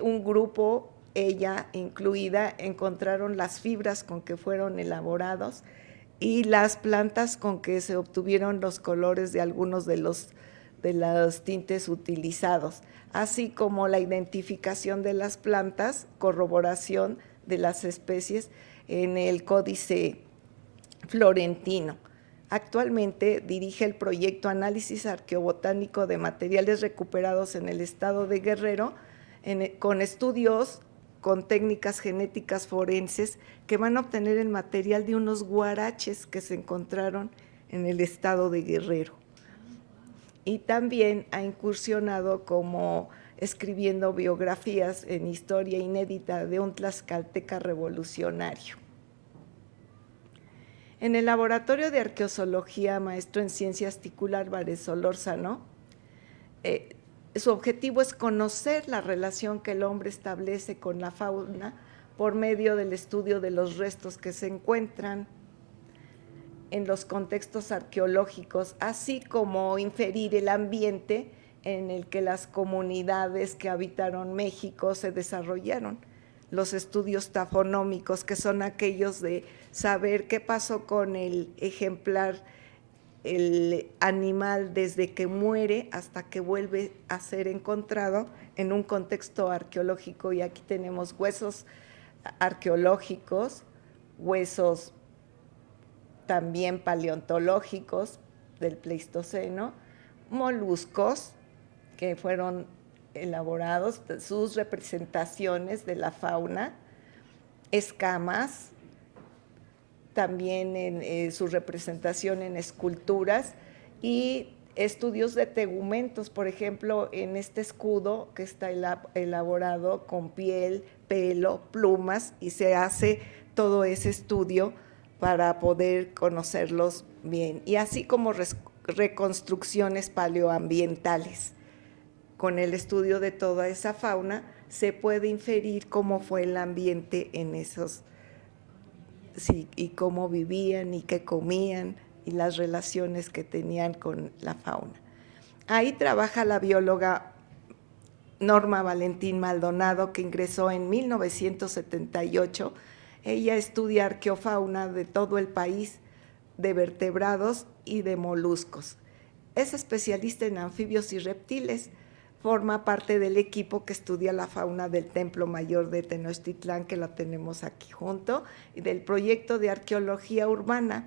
un grupo, ella incluida, encontraron las fibras con que fueron elaborados y las plantas con que se obtuvieron los colores de algunos de los tintes utilizados, así como la identificación de las plantas, corroboración de las especies en el códice florentino. Actualmente dirige el proyecto Análisis Arqueobotánico de Materiales Recuperados en el Estado de Guerrero, con estudios con técnicas genéticas forenses que van a obtener el material de unos guaraches que se encontraron en el Estado de Guerrero. Y también ha incursionado como escribiendo biografías en historia inédita de un tlaxcalteca revolucionario. En el Laboratorio de Arqueozoología, maestro en ciencias Ticul Álvarez Solórzano, su objetivo es conocer la relación que el hombre establece con la fauna por medio del estudio de los restos que se encuentran en los contextos arqueológicos, así como inferir el ambiente en el que las comunidades que habitaron México se desarrollaron. Los estudios tafonómicos, que son aquellos de saber qué pasó con el ejemplar, el animal desde que muere hasta que vuelve a ser encontrado en un contexto arqueológico. Y aquí tenemos huesos arqueológicos, huesos también paleontológicos del Pleistoceno, moluscos que fueron elaborados, sus representaciones de la fauna, escamas, también en su representación en esculturas y estudios de tegumentos, por ejemplo, en este escudo que está elaborado con piel, pelo, plumas, y se hace todo ese estudio para poder conocerlos bien, y así como reconstrucciones paleoambientales. Con el estudio de toda esa fauna se puede inferir cómo fue el ambiente en esos, sí, y cómo vivían y qué comían y las relaciones que tenían con la fauna. Ahí trabaja la bióloga Norma Valentín Maldonado, que ingresó en 1978. Ella estudia arqueofauna de todo el país, de vertebrados y de moluscos. Es especialista en anfibios y reptiles. Forma parte del equipo que estudia la fauna del Templo Mayor de Tenochtitlán, que la tenemos aquí junto, y del proyecto de arqueología urbana.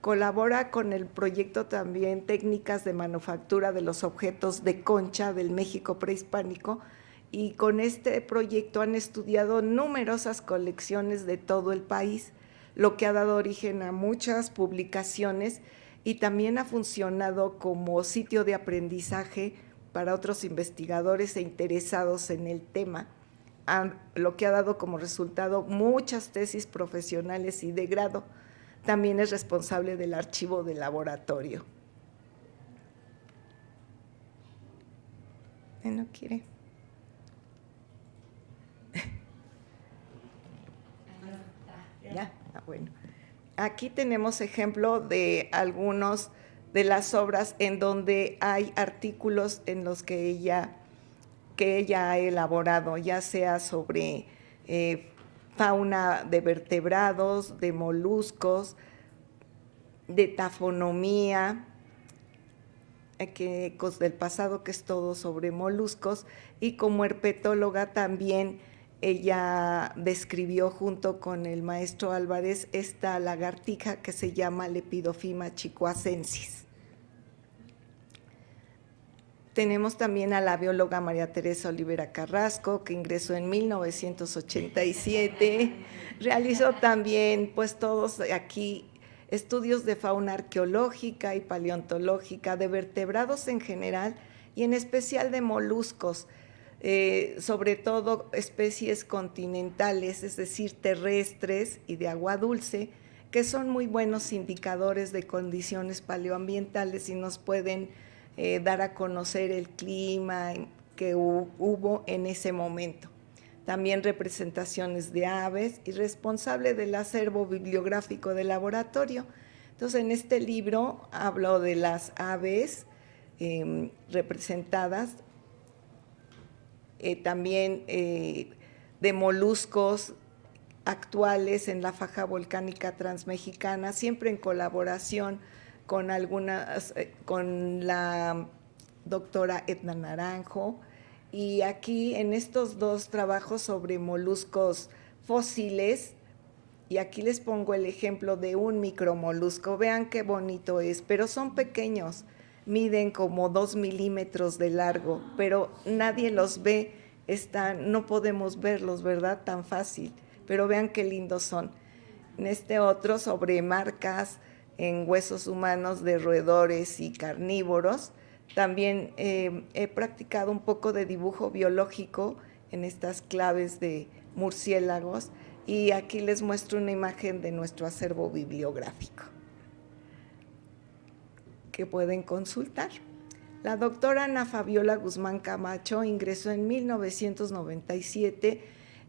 Colabora con el proyecto también Técnicas de Manufactura de los Objetos de Concha del México Prehispánico, y con este proyecto han estudiado numerosas colecciones de todo el país, lo que ha dado origen a muchas publicaciones y también ha funcionado como sitio de aprendizaje para otros investigadores e interesados en el tema, lo que ha dado como resultado muchas tesis profesionales y de grado. También es responsable del archivo del laboratorio. ¿No quiere? Aquí tenemos ejemplo de algunos de las obras en donde hay artículos en los que ella ha elaborado, ya sea sobre fauna de vertebrados, de moluscos, de tafonomía, ecos del pasado, que es todo sobre moluscos, y como herpetóloga también ella describió junto con el maestro Álvarez esta lagartija que se llama Lepidophyma chicoacensis. Tenemos también a la bióloga María Teresa Olivera Carrasco, que ingresó en 1987. Realizó también, pues todos aquí, estudios de fauna arqueológica y paleontológica, de vertebrados en general y en especial de moluscos, sobre todo especies continentales, es decir, terrestres y de agua dulce, que son muy buenos indicadores de condiciones paleoambientales y nos pueden dar a conocer el clima que hubo en ese momento. También representaciones de aves y responsable del acervo bibliográfico del laboratorio. Entonces, en este libro hablo de las aves representadas, también de moluscos actuales en la faja volcánica transmexicana, siempre en colaboración con con la doctora Edna Naranjo. Y aquí en estos dos trabajos sobre moluscos fósiles, y aquí les pongo el ejemplo de un micromolusco, vean qué bonito es, pero son pequeños, miden como 2 milímetros de largo, pero nadie los ve, no podemos verlos, ¿verdad? Tan fácil, pero vean qué lindos son. En este otro sobre marcas en huesos humanos de roedores y carnívoros. También he practicado un poco de dibujo biológico en estas claves de murciélagos y aquí les muestro una imagen de nuestro acervo bibliográfico que pueden consultar. La doctora Ana Fabiola Guzmán Camacho ingresó en 1997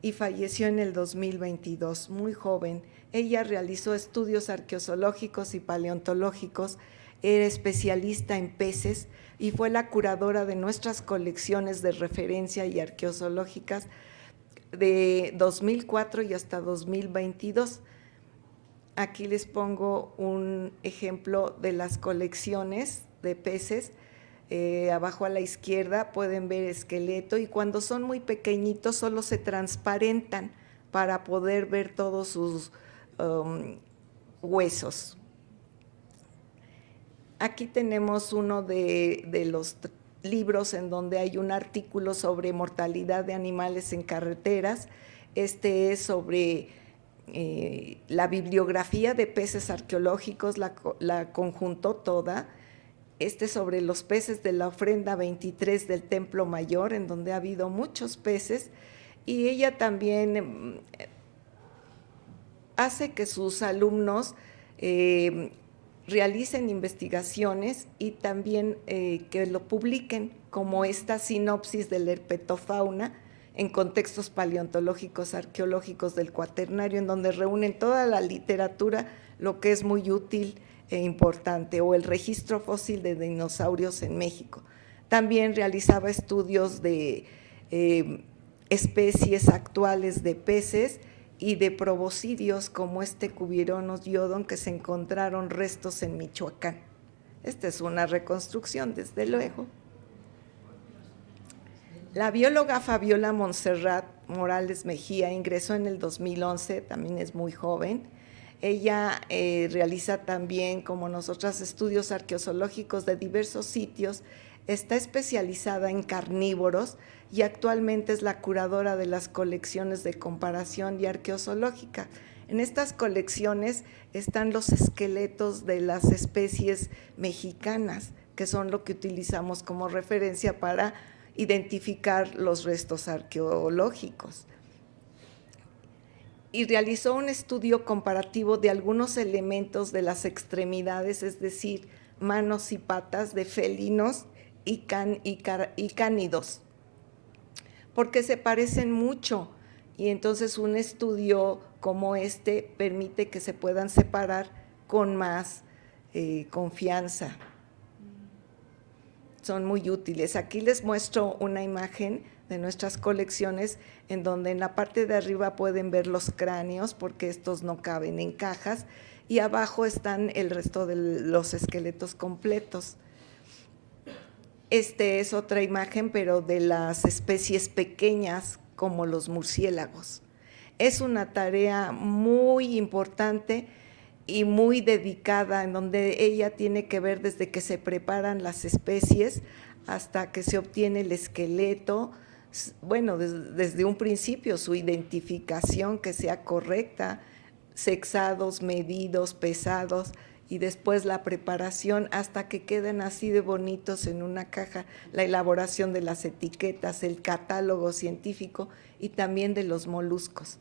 y falleció en el 2022, muy joven. Ella realizó estudios arqueozoológicos y paleontológicos, era especialista en peces y fue la curadora de nuestras colecciones de referencia y arqueozoológicas de 2004 y hasta 2022. Aquí les pongo un ejemplo de las colecciones de peces. Abajo a la izquierda pueden ver esqueleto y cuando son muy pequeñitos solo se transparentan para poder ver todos sus huesos. Aquí tenemos uno de los libros en donde hay un artículo sobre mortalidad de animales en carreteras. Este es sobre la bibliografía de peces arqueológicos, la conjuntó toda. Este sobre los peces de la ofrenda 23 del Templo Mayor, en donde ha habido muchos peces, y ella también hace que sus alumnos realicen investigaciones y también que lo publiquen, como esta sinopsis de la herpetofauna en contextos paleontológicos, arqueológicos del Cuaternario, en donde reúnen toda la literatura, lo que es muy útil e importante, o el registro fósil de dinosaurios en México. También realizaba estudios de especies actuales de peces y de proboscidios como este Cubironos yodon, que se encontraron restos en Michoacán. Esta es una reconstrucción, desde luego. La bióloga Fabiola Montserrat Morales Mejía ingresó en el 2011, también es muy joven. Ella realiza también, como nosotras, estudios arqueozoológicos de diversos sitios, está especializada en carnívoros y actualmente es la curadora de las colecciones de comparación y arqueozoológica. En estas colecciones están los esqueletos de las especies mexicanas, que son lo que utilizamos como referencia para identificar los restos arqueológicos. Y realizó un estudio comparativo de algunos elementos de las extremidades, es decir, manos y patas de felinos y cánidos, porque se parecen mucho Y entonces un estudio como este permite que se puedan separar con más confianza. Son muy útiles. Aquí les muestro una imagen de nuestras colecciones en donde en la parte de arriba pueden ver los cráneos porque estos no caben en cajas y abajo están el resto de los esqueletos completos. Este es otra imagen, pero de las especies pequeñas como los murciélagos. Es una tarea muy importante y muy dedicada, en donde ella tiene que ver desde que se preparan las especies hasta que se obtiene el esqueleto, bueno, desde un principio su identificación que sea correcta, sexados, medidos, pesados, y después la preparación hasta que queden así de bonitos en una caja, la elaboración de las etiquetas, el catálogo científico y también de los moluscos.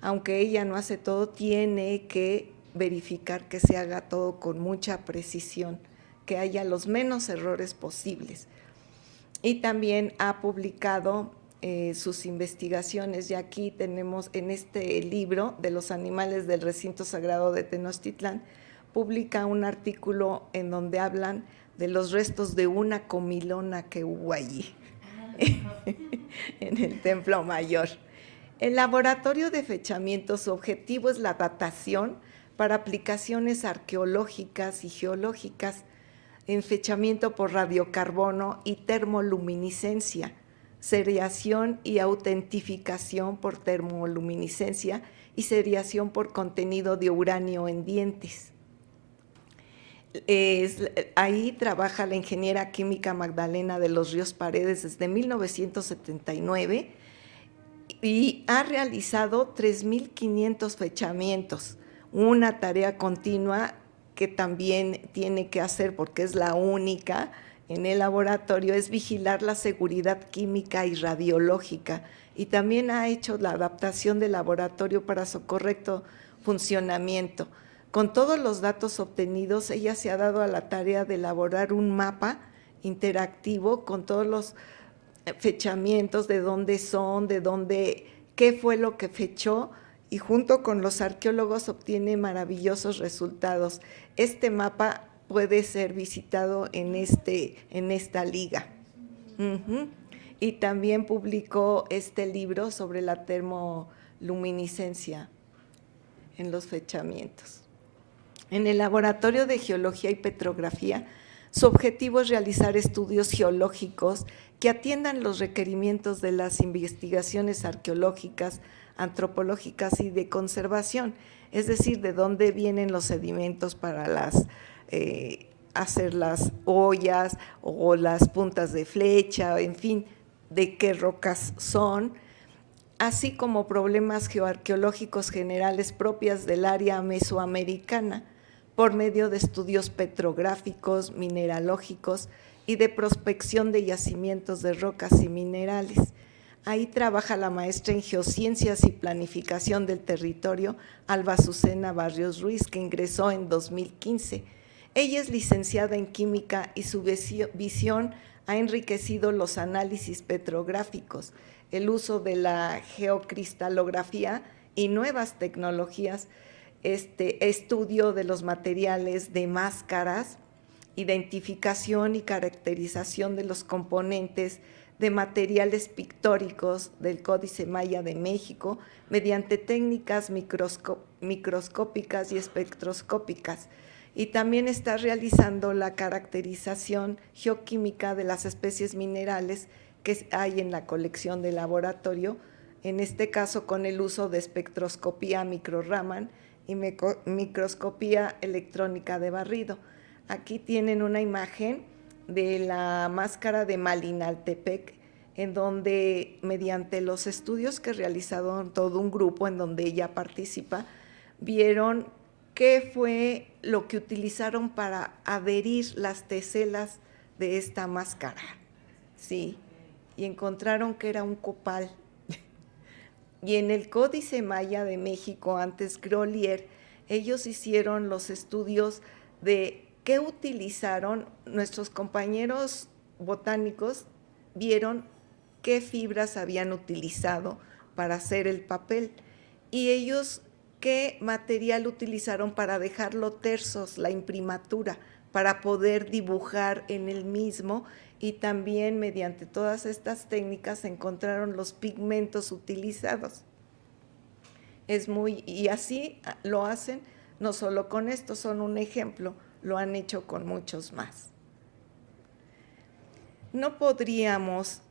Aunque ella no hace todo, tiene que verificar que se haga todo con mucha precisión, que haya los menos errores posibles. Y también ha publicado sus investigaciones, y aquí tenemos en este libro de los animales del recinto sagrado de Tenochtitlán, publica un artículo en donde hablan de los restos de una comilona que hubo allí, en el Templo Mayor. El laboratorio de fechamiento, su objetivo es la datación para aplicaciones arqueológicas y geológicas, en fechamiento por radiocarbono y termoluminiscencia, seriación y autentificación por termoluminiscencia y seriación por contenido de uranio en dientes. Ahí trabaja la ingeniera química Magdalena de los Ríos Paredes desde 1979 y ha realizado 3.500 fechamientos, una tarea continua que también tiene que hacer, porque es la única en el laboratorio, es vigilar la seguridad química y radiológica, y también ha hecho la adaptación del laboratorio para su correcto funcionamiento. Con todos los datos obtenidos, ella se ha dado a la tarea de elaborar un mapa interactivo con todos los fechamientos, de dónde son, de dónde, qué fue lo que fechó, y junto con los arqueólogos obtiene maravillosos resultados. Este mapa puede ser visitado en esta liga. Y también publicó este libro sobre la termoluminiscencia en los fechamientos. En el Laboratorio de Geología y Petrografía, su objetivo es realizar estudios geológicos que atiendan los requerimientos de las investigaciones arqueológicas, antropológicas y de conservación, es decir, de dónde vienen los sedimentos para hacer las ollas o las puntas de flecha, en fin, de qué rocas son, así como problemas geoarqueológicos generales propias del área mesoamericana, por medio de estudios petrográficos, mineralógicos y de prospección de yacimientos de rocas y minerales. Ahí trabaja la maestra en Geociencias y Planificación del Territorio, Alba Azucena Barrios Ruiz, que ingresó en 2015. Ella es licenciada en Química y su visión ha enriquecido los análisis petrográficos, el uso de la geocristalografía y nuevas tecnologías, estudio de los materiales de máscaras, identificación y caracterización de los componentes de materiales pictóricos del Códice Maya de México mediante técnicas microscópicas y espectroscópicas. Y también está realizando la caracterización geoquímica de las especies minerales que hay en la colección del laboratorio, en este caso con el uso de espectroscopía micro-Raman y microscopía electrónica de barrido. Aquí tienen una imagen de la máscara de Malinaltepec, en donde mediante los estudios que realizaron todo un grupo en donde ella participa, vieron qué fue lo que utilizaron para adherir las teselas de esta máscara, ¿sí? Y encontraron que era un copal. Y en el Códice Maya de México, antes Grolier, ellos hicieron los estudios de qué utilizaron. Nuestros compañeros botánicos vieron qué fibras habían utilizado para hacer el papel. ¿Y ellos qué material utilizaron para dejarlo tersos, la imprimatura, para poder dibujar en el mismo? Y también mediante todas estas técnicas encontraron los pigmentos utilizados. Y así lo hacen, no solo con esto, son un ejemplo, lo han hecho con muchos más. No podríamos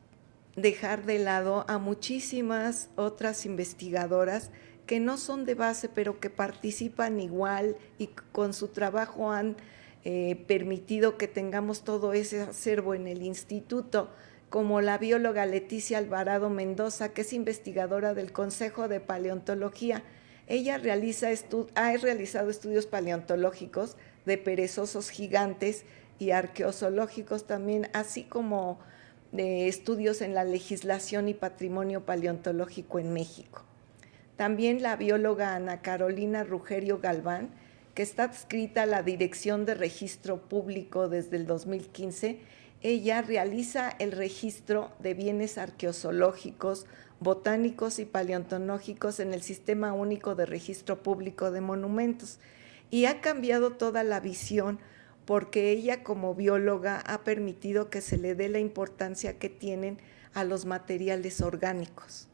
dejar de lado a muchísimas otras investigadoras que no son de base, pero que participan igual y con su trabajo han permitido que tengamos todo ese acervo en el instituto, como la bióloga Leticia Alvarado Mendoza, que es investigadora del Consejo de Paleontología. Ella ha realizado estudios paleontológicos de perezosos gigantes y arqueozoológicos también, así como de estudios en la legislación y patrimonio paleontológico en México. También la bióloga Ana Carolina Rugerio Galván, que está adscrita a la Dirección de Registro Público desde el 2015, ella realiza el registro de bienes arqueozoológicos, botánicos y paleontológicos en el Sistema Único de Registro Público de Monumentos, y ha cambiado toda la visión porque ella como bióloga ha permitido que se le dé la importancia que tienen a los materiales orgánicos,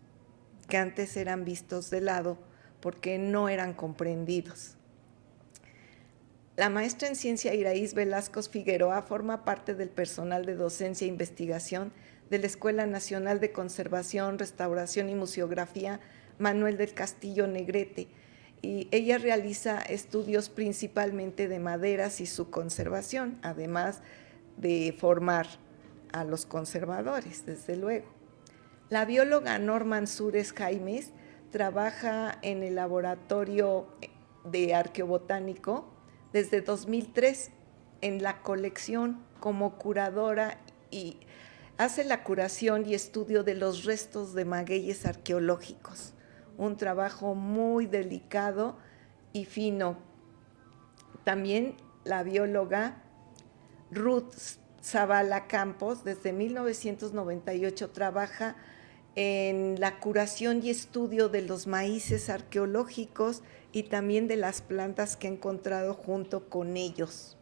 que antes eran vistos de lado porque no eran comprendidos. La maestra en ciencia Iraíz Velasco Figueroa forma parte del personal de docencia e investigación de la Escuela Nacional de Conservación, Restauración y Museografía Manuel del Castillo Negrete, y ella realiza estudios principalmente de maderas y su conservación, además de formar a los conservadores, desde luego. La bióloga Norma Ansúrez Jaimes trabaja en el laboratorio de arqueobotánico desde 2003 en la colección como curadora y hace la curación y estudio de los restos de magueyes arqueológicos, un trabajo muy delicado y fino. También la bióloga Ruth Zavala Campos desde 1998 trabaja en la curación y estudio de los maíces arqueológicos y también de las plantas que ha encontrado junto con ellos.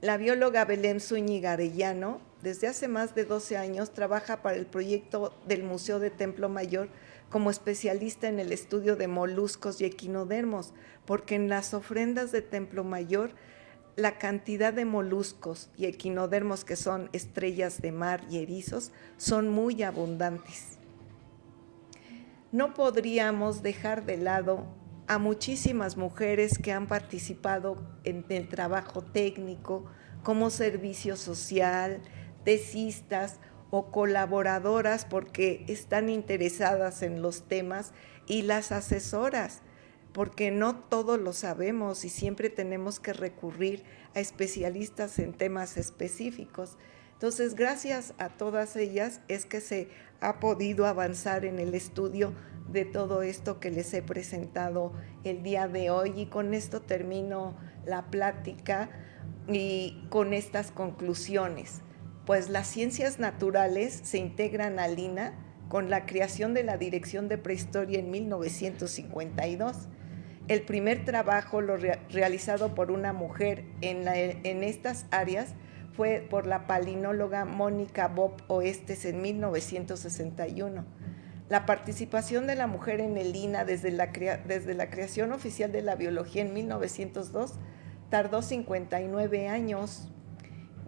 La bióloga Belén Zúñiga Arellano, desde hace más de 12 años, trabaja para el proyecto del Museo de Templo Mayor como especialista en el estudio de moluscos y equinodermos, porque en las ofrendas de Templo Mayor la cantidad de moluscos y equinodermos, que son estrellas de mar y erizos, son muy abundantes. No podríamos dejar de lado a muchísimas mujeres que han participado en el trabajo técnico como servicio social, tesistas o colaboradoras porque están interesadas en los temas, y las asesoras, porque no todo lo sabemos y siempre tenemos que recurrir a especialistas en temas específicos. Entonces, gracias a todas ellas es que se ha podido avanzar en el estudio de todo esto que les he presentado el día de hoy, y con esto termino la plática y con estas conclusiones. Pues las ciencias naturales se integran al INAH con la creación de la Dirección de Prehistoria en 1952. El primer trabajo realizado por una mujer en estas áreas fue por la palinóloga Mónica Bob Oestes en 1961. La participación de la mujer en el INAH desde la creación oficial de la biología en 1902 tardó 59 años,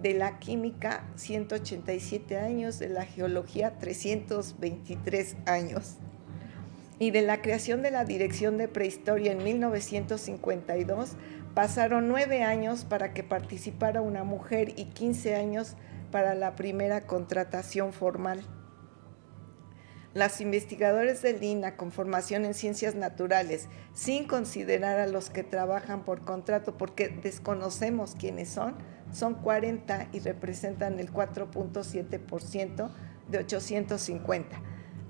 de la química 187 años, de la geología 323 años. Y de la creación de la Dirección de Prehistoria en 1952 pasaron 9 años para que participara una mujer y 15 años para la primera contratación formal. Las investigadores del INAH con formación en ciencias naturales, sin considerar a los que trabajan por contrato, porque desconocemos quiénes son 40 y representan el 4.7% de 850.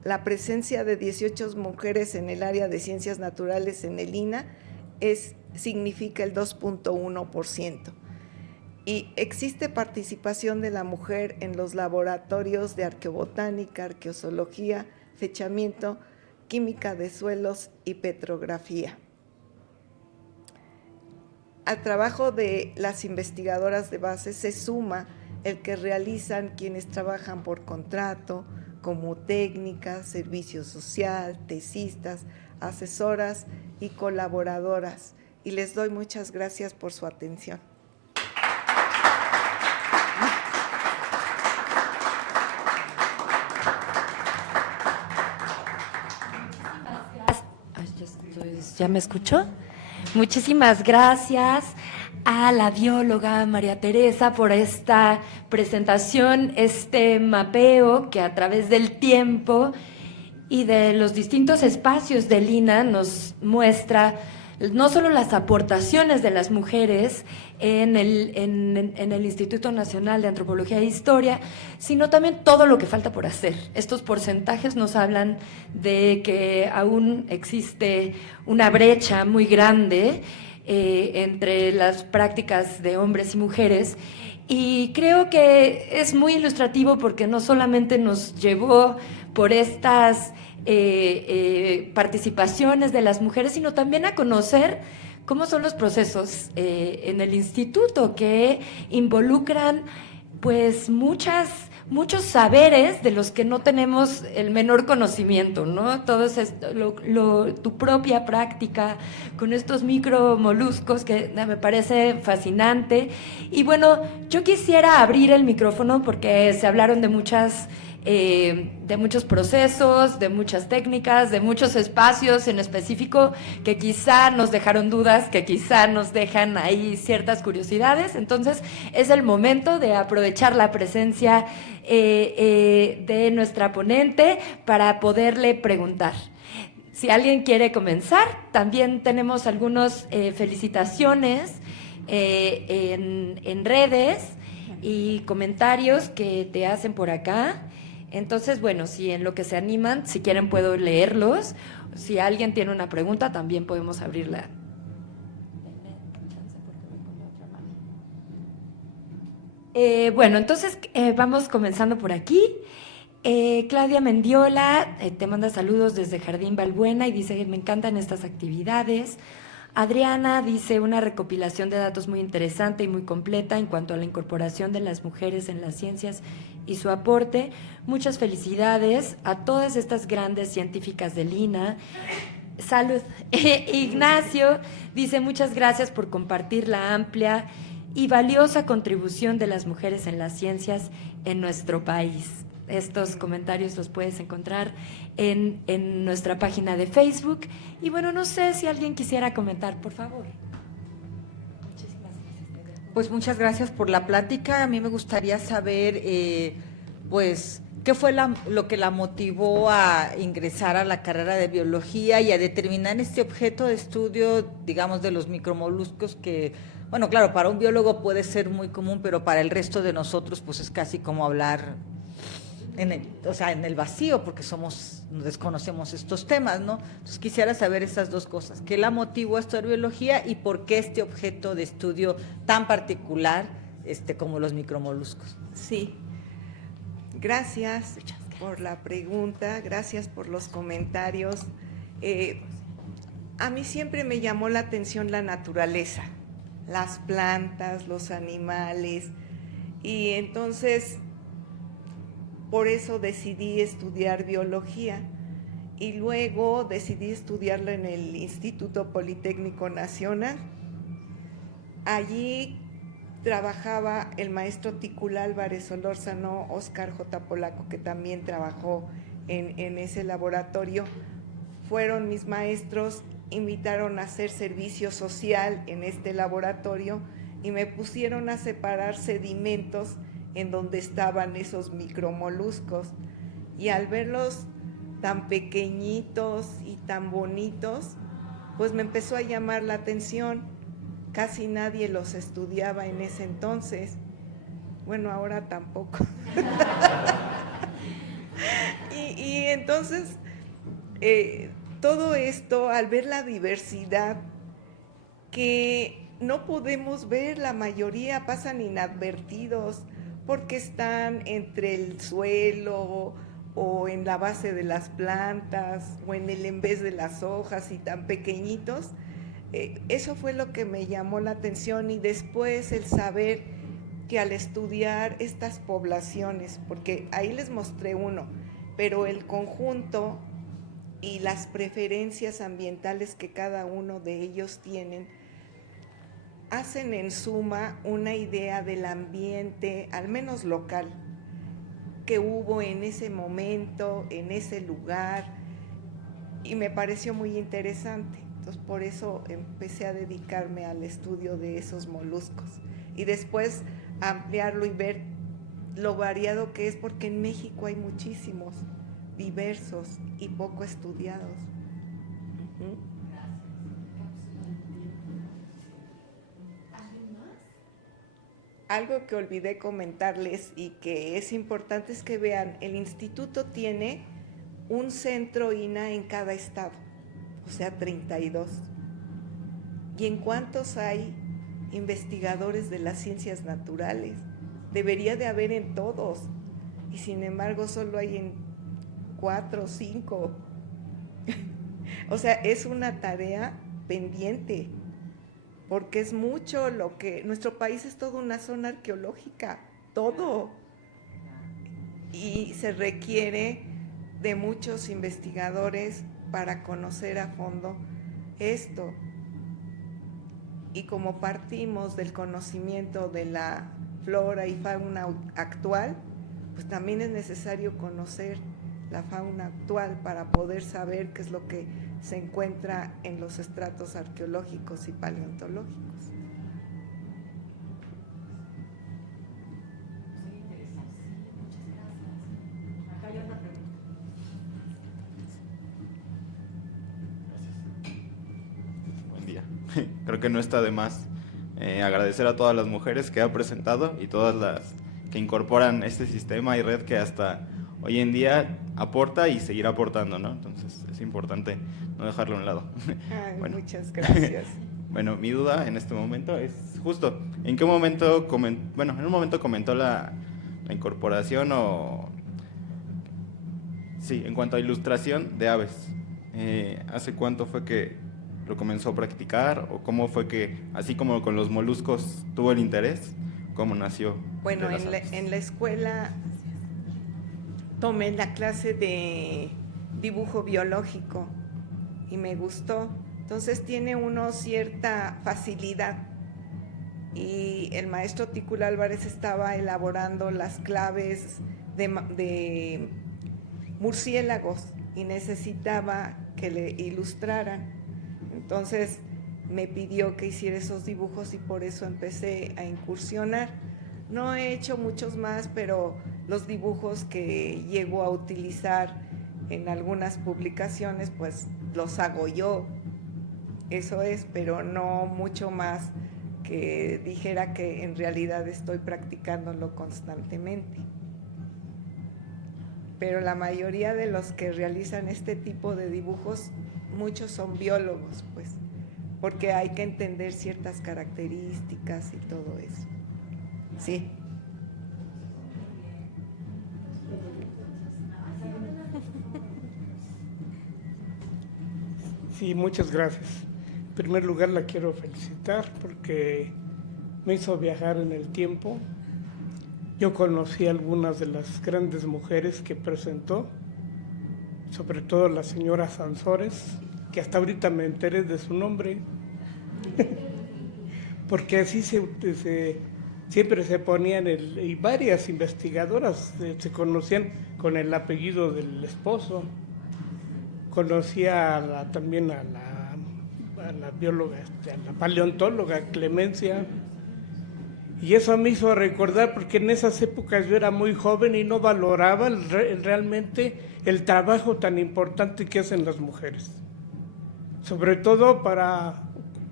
La presencia de 18 mujeres en el área de ciencias naturales en el INAH significa el 2.1%. Y existe participación de la mujer en los laboratorios de arqueobotánica, arqueozoología, fechamiento, química de suelos y petrografía. Al trabajo de las investigadoras de base se suma el que realizan quienes trabajan por contrato, como técnicas, servicio social, tesistas, asesoras y colaboradoras. Y les doy muchas gracias por su atención. ¿Ya me escuchó? Muchísimas gracias a la bióloga María Teresa por esta presentación, este mapeo que a través del tiempo y de los distintos espacios de Lina nos muestra no solo las aportaciones de las mujeres en el Instituto Nacional de Antropología e Historia, sino también todo lo que falta por hacer. Estos porcentajes nos hablan de que aún existe una brecha muy grande entre las prácticas de hombres y mujeres, y creo que es muy ilustrativo porque no solamente nos llevó por estas participaciones de las mujeres, sino también a conocer cómo son los procesos en el instituto, que involucran pues muchos saberes de los que no tenemos el menor conocimiento, ¿no? Todo es tu propia práctica con estos micromoluscos que me parece fascinante. Y bueno, yo quisiera abrir el micrófono porque se hablaron de muchos procesos, de muchas técnicas, de muchos espacios en específico que quizá nos dejaron dudas, que quizá nos dejan ahí ciertas curiosidades. Entonces es el momento de aprovechar la presencia de nuestra ponente para poderle preguntar. Si alguien quiere comenzar, también tenemos algunas felicitaciones en redes y comentarios que te hacen por acá. Entonces, bueno, si en lo que se animan, si quieren puedo leerlos. Si alguien tiene una pregunta, también podemos abrirla. Bueno, entonces vamos comenzando por aquí. Claudia Mendiola te manda saludos desde Jardín Balbuena y dice: me encantan estas actividades. Adriana dice: una recopilación de datos muy interesante y muy completa en cuanto a la incorporación de las mujeres en las ciencias y su aporte. Muchas felicidades a todas estas grandes científicas de Lina. Salud. Ignacio dice: muchas gracias por compartir la amplia y valiosa contribución de las mujeres en las ciencias en nuestro país. Estos comentarios los puedes encontrar en nuestra página de Facebook. Y bueno, no sé si alguien quisiera comentar, por favor. Muchísimas gracias. Pues muchas gracias por la plática. A mí me gustaría saber, pues, ¿qué fue lo que la motivó a ingresar a la carrera de biología y a determinar este objeto de estudio, digamos, de los micromoluscos que, bueno, claro, para un biólogo puede ser muy común, pero para el resto de nosotros, pues es casi como hablar en el vacío, porque desconocemos estos temas, ¿no? Entonces quisiera saber esas dos cosas: ¿qué la motivó a estudiar biología y por qué este objeto de estudio tan particular como los micromoluscos? Sí, gracias por la pregunta, gracias por los comentarios. A mí siempre me llamó la atención la naturaleza, las plantas, los animales, y entonces por eso decidí estudiar biología y luego decidí estudiarlo en el Instituto Politécnico Nacional. Allí trabajaba el maestro Ticul Álvarez Solórzano, Óscar J. Polaco, que también trabajó en ese laboratorio. Fueron mis maestros, invitaron a hacer servicio social en este laboratorio y me pusieron a separar sedimentos en donde estaban esos micromoluscos, y al verlos tan pequeñitos y tan bonitos, pues me empezó a llamar la atención. Casi nadie los estudiaba en ese entonces, bueno, ahora tampoco. y entonces todo esto, al ver la diversidad que no podemos ver, la mayoría pasan inadvertidos porque están entre el suelo o en la base de las plantas o en el envés de las hojas y tan pequeñitos. Eso fue lo que me llamó la atención, y después el saber que al estudiar estas poblaciones, porque ahí les mostré uno, pero el conjunto y las preferencias ambientales que cada uno de ellos tienen, hacen en suma una idea del ambiente, al menos local, que hubo en ese momento, en ese lugar, y me pareció muy interesante. Entonces, por eso empecé a dedicarme al estudio de esos moluscos y después ampliarlo y ver lo variado que es, porque en México hay muchísimos, diversos y poco estudiados. Algo que olvidé comentarles y que es importante es que vean, el instituto tiene un centro INAH en cada estado, o sea, 32. ¿Y en cuántos hay investigadores de las ciencias naturales? Debería de haber en todos, y sin embargo solo hay en 4 o 5. O sea, es una tarea pendiente, porque es mucho lo que... Nuestro país es toda una zona arqueológica, todo. Y se requiere de muchos investigadores para conocer a fondo esto. Y como partimos del conocimiento de la flora y fauna actual, pues también es necesario conocer la fauna actual para poder saber qué es lo que se encuentra en los estratos arqueológicos y paleontológicos. Buen día. Creo que no está de más agradecer a todas las mujeres que ha presentado y todas las que incorporan este sistema y red que hasta hoy en día aporta y seguirá aportando, ¿no? Entonces es importante no dejarlo a un lado. Ay, bueno. Muchas gracias. Bueno, mi duda en este momento es justo, ¿en qué momento en un momento comentó la incorporación o... Sí, en cuanto a ilustración de aves, ¿hace cuánto fue que lo comenzó a practicar? ¿O cómo fue que, así como con los moluscos, tuvo el interés? ¿Cómo nació? Bueno, en la escuela tomé la clase de dibujo biológico y me gustó. Entonces tiene uno cierta facilidad. Y el maestro Tículo Álvarez estaba elaborando las claves de murciélagos y necesitaba que le ilustraran. Entonces me pidió que hiciera esos dibujos y por eso empecé a incursionar. No he hecho muchos más, pero los dibujos que llego a utilizar en algunas publicaciones, pues los hago yo. Eso es, pero no mucho más que dijera que en realidad estoy practicándolo constantemente. Pero la mayoría de los que realizan este tipo de dibujos, muchos son biólogos, pues, porque hay que entender ciertas características y todo eso. Sí. Sí, muchas gracias. En primer lugar la quiero felicitar porque me hizo viajar en el tiempo. Yo conocí a algunas de las grandes mujeres que presentó, sobre todo la señora Sansores, que hasta ahorita me enteré de su nombre, porque así siempre se ponían, y varias investigadoras se conocían con el apellido del esposo. Conocía también a la bióloga, a la paleontóloga Clemencia, y eso me hizo recordar, porque en esas épocas yo era muy joven y no valoraba realmente el trabajo tan importante que hacen las mujeres, sobre todo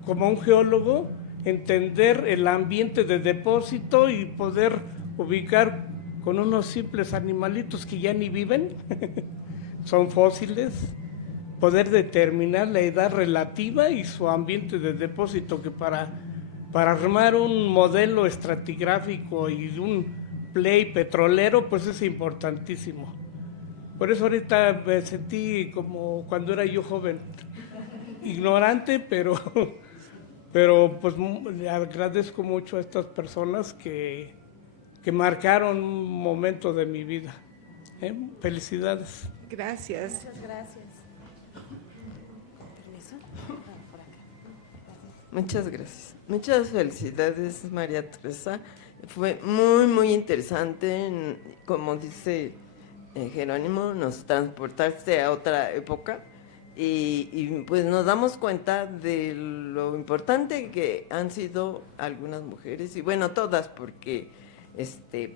como un geólogo, entender el ambiente de depósito y poder ubicar con unos simples animalitos que ya ni viven, son fósiles, poder determinar la edad relativa y su ambiente de depósito, que para armar un modelo estratigráfico y un play petrolero, pues es importantísimo. Por eso ahorita me sentí como cuando era yo joven, ignorante, pero pues le agradezco mucho a estas personas que marcaron un momento de mi vida. Felicidades. Gracias. Muchas gracias. Muchas felicidades, María Teresa. Fue muy, muy interesante. Como dice Jerónimo, nos transportaste a otra época y pues nos damos cuenta de lo importante que han sido algunas mujeres, y bueno, todas, porque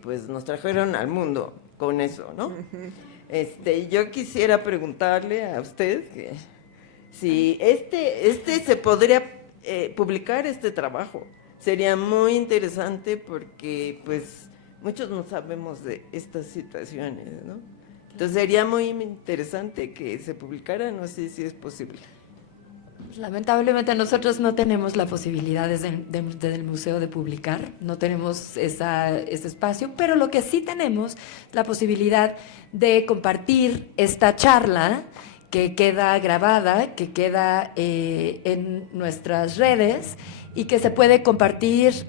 pues nos trajeron al mundo con eso, ¿no? Yo quisiera preguntarle a usted que si se podría publicar este trabajo. Sería muy interesante porque pues muchos no sabemos de estas situaciones, ¿no? Entonces sería muy interesante que se publicara, no sé si es posible. Lamentablemente nosotros no tenemos la posibilidad desde el museo de publicar, no tenemos ese espacio, pero lo que sí tenemos es la posibilidad de compartir esta charla que queda grabada, que queda en nuestras redes y que se puede compartir.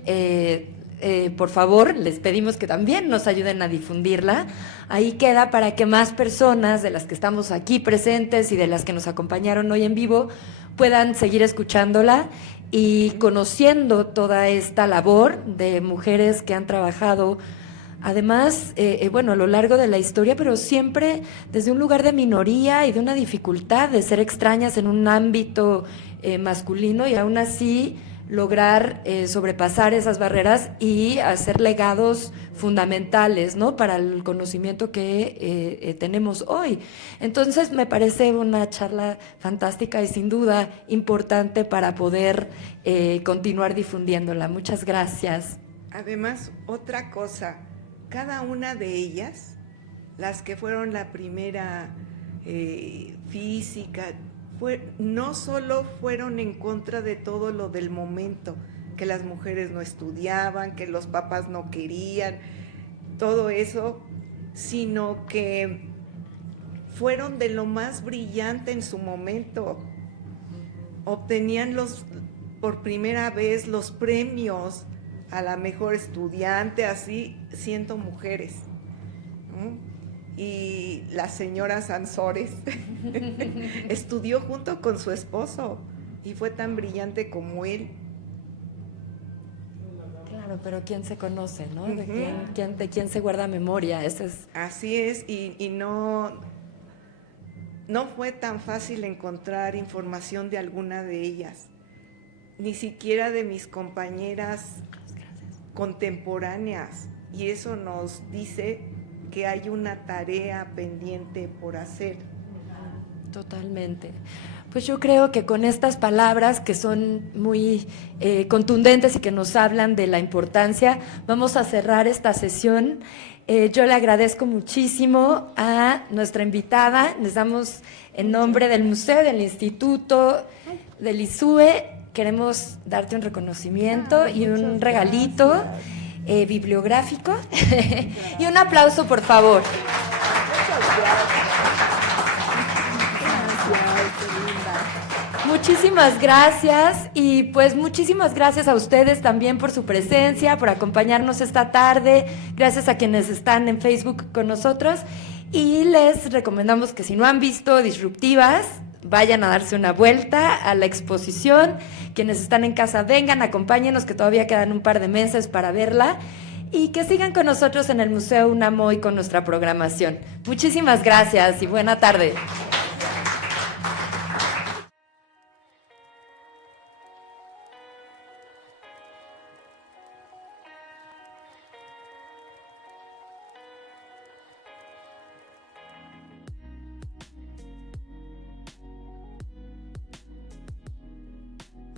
Por favor, les pedimos que también nos ayuden a difundirla. Ahí queda para que más personas de las que estamos aquí presentes y de las que nos acompañaron hoy en vivo puedan seguir escuchándola y conociendo toda esta labor de mujeres que han trabajado, además, a lo largo de la historia, pero siempre desde un lugar de minoría y de una dificultad de ser extrañas en un ámbito masculino, y aún así lograr sobrepasar esas barreras y hacer legados fundamentales, ¿no?, para el conocimiento que tenemos hoy. Entonces me parece una charla fantástica y sin duda importante para poder continuar difundiéndola. Muchas gracias. Además, otra cosa, cada una de ellas, las que fueron la primera física, no solo fueron en contra de todo lo del momento, que las mujeres no estudiaban, que los papás no querían, todo eso, sino que fueron de lo más brillante en su momento. Obtenían por primera vez los premios a la mejor estudiante, así siendo mujeres, ¿no? Y la señora Sansores estudió junto con su esposo y fue tan brillante como él. Claro, pero ¿quién se conoce, no? ¿De quién se guarda memoria? Así es, y no fue tan fácil encontrar información de alguna de ellas, ni siquiera de mis compañeras contemporáneas, y eso nos dice que hay una tarea pendiente por hacer. Totalmente. Pues yo creo que con estas palabras que son muy contundentes y que nos hablan de la importancia, vamos a cerrar esta sesión. Yo le agradezco muchísimo a nuestra invitada. Les damos en nombre del museo, del instituto, del ISUE, queremos darte un reconocimiento y un regalito bibliográfico. Y un aplauso, por favor. Muchísimas gracias, y pues muchísimas gracias a ustedes también por su presencia, por acompañarnos esta tarde. Gracias a quienes están en Facebook con nosotros, y les recomendamos que si no han visto Disruptivas, vayan a darse una vuelta a la exposición. Quienes están en casa, vengan, acompáñenos, que todavía quedan un par de meses para verla, y que sigan con nosotros en el Museo UNAM hoy con nuestra programación. Muchísimas gracias y buena tarde.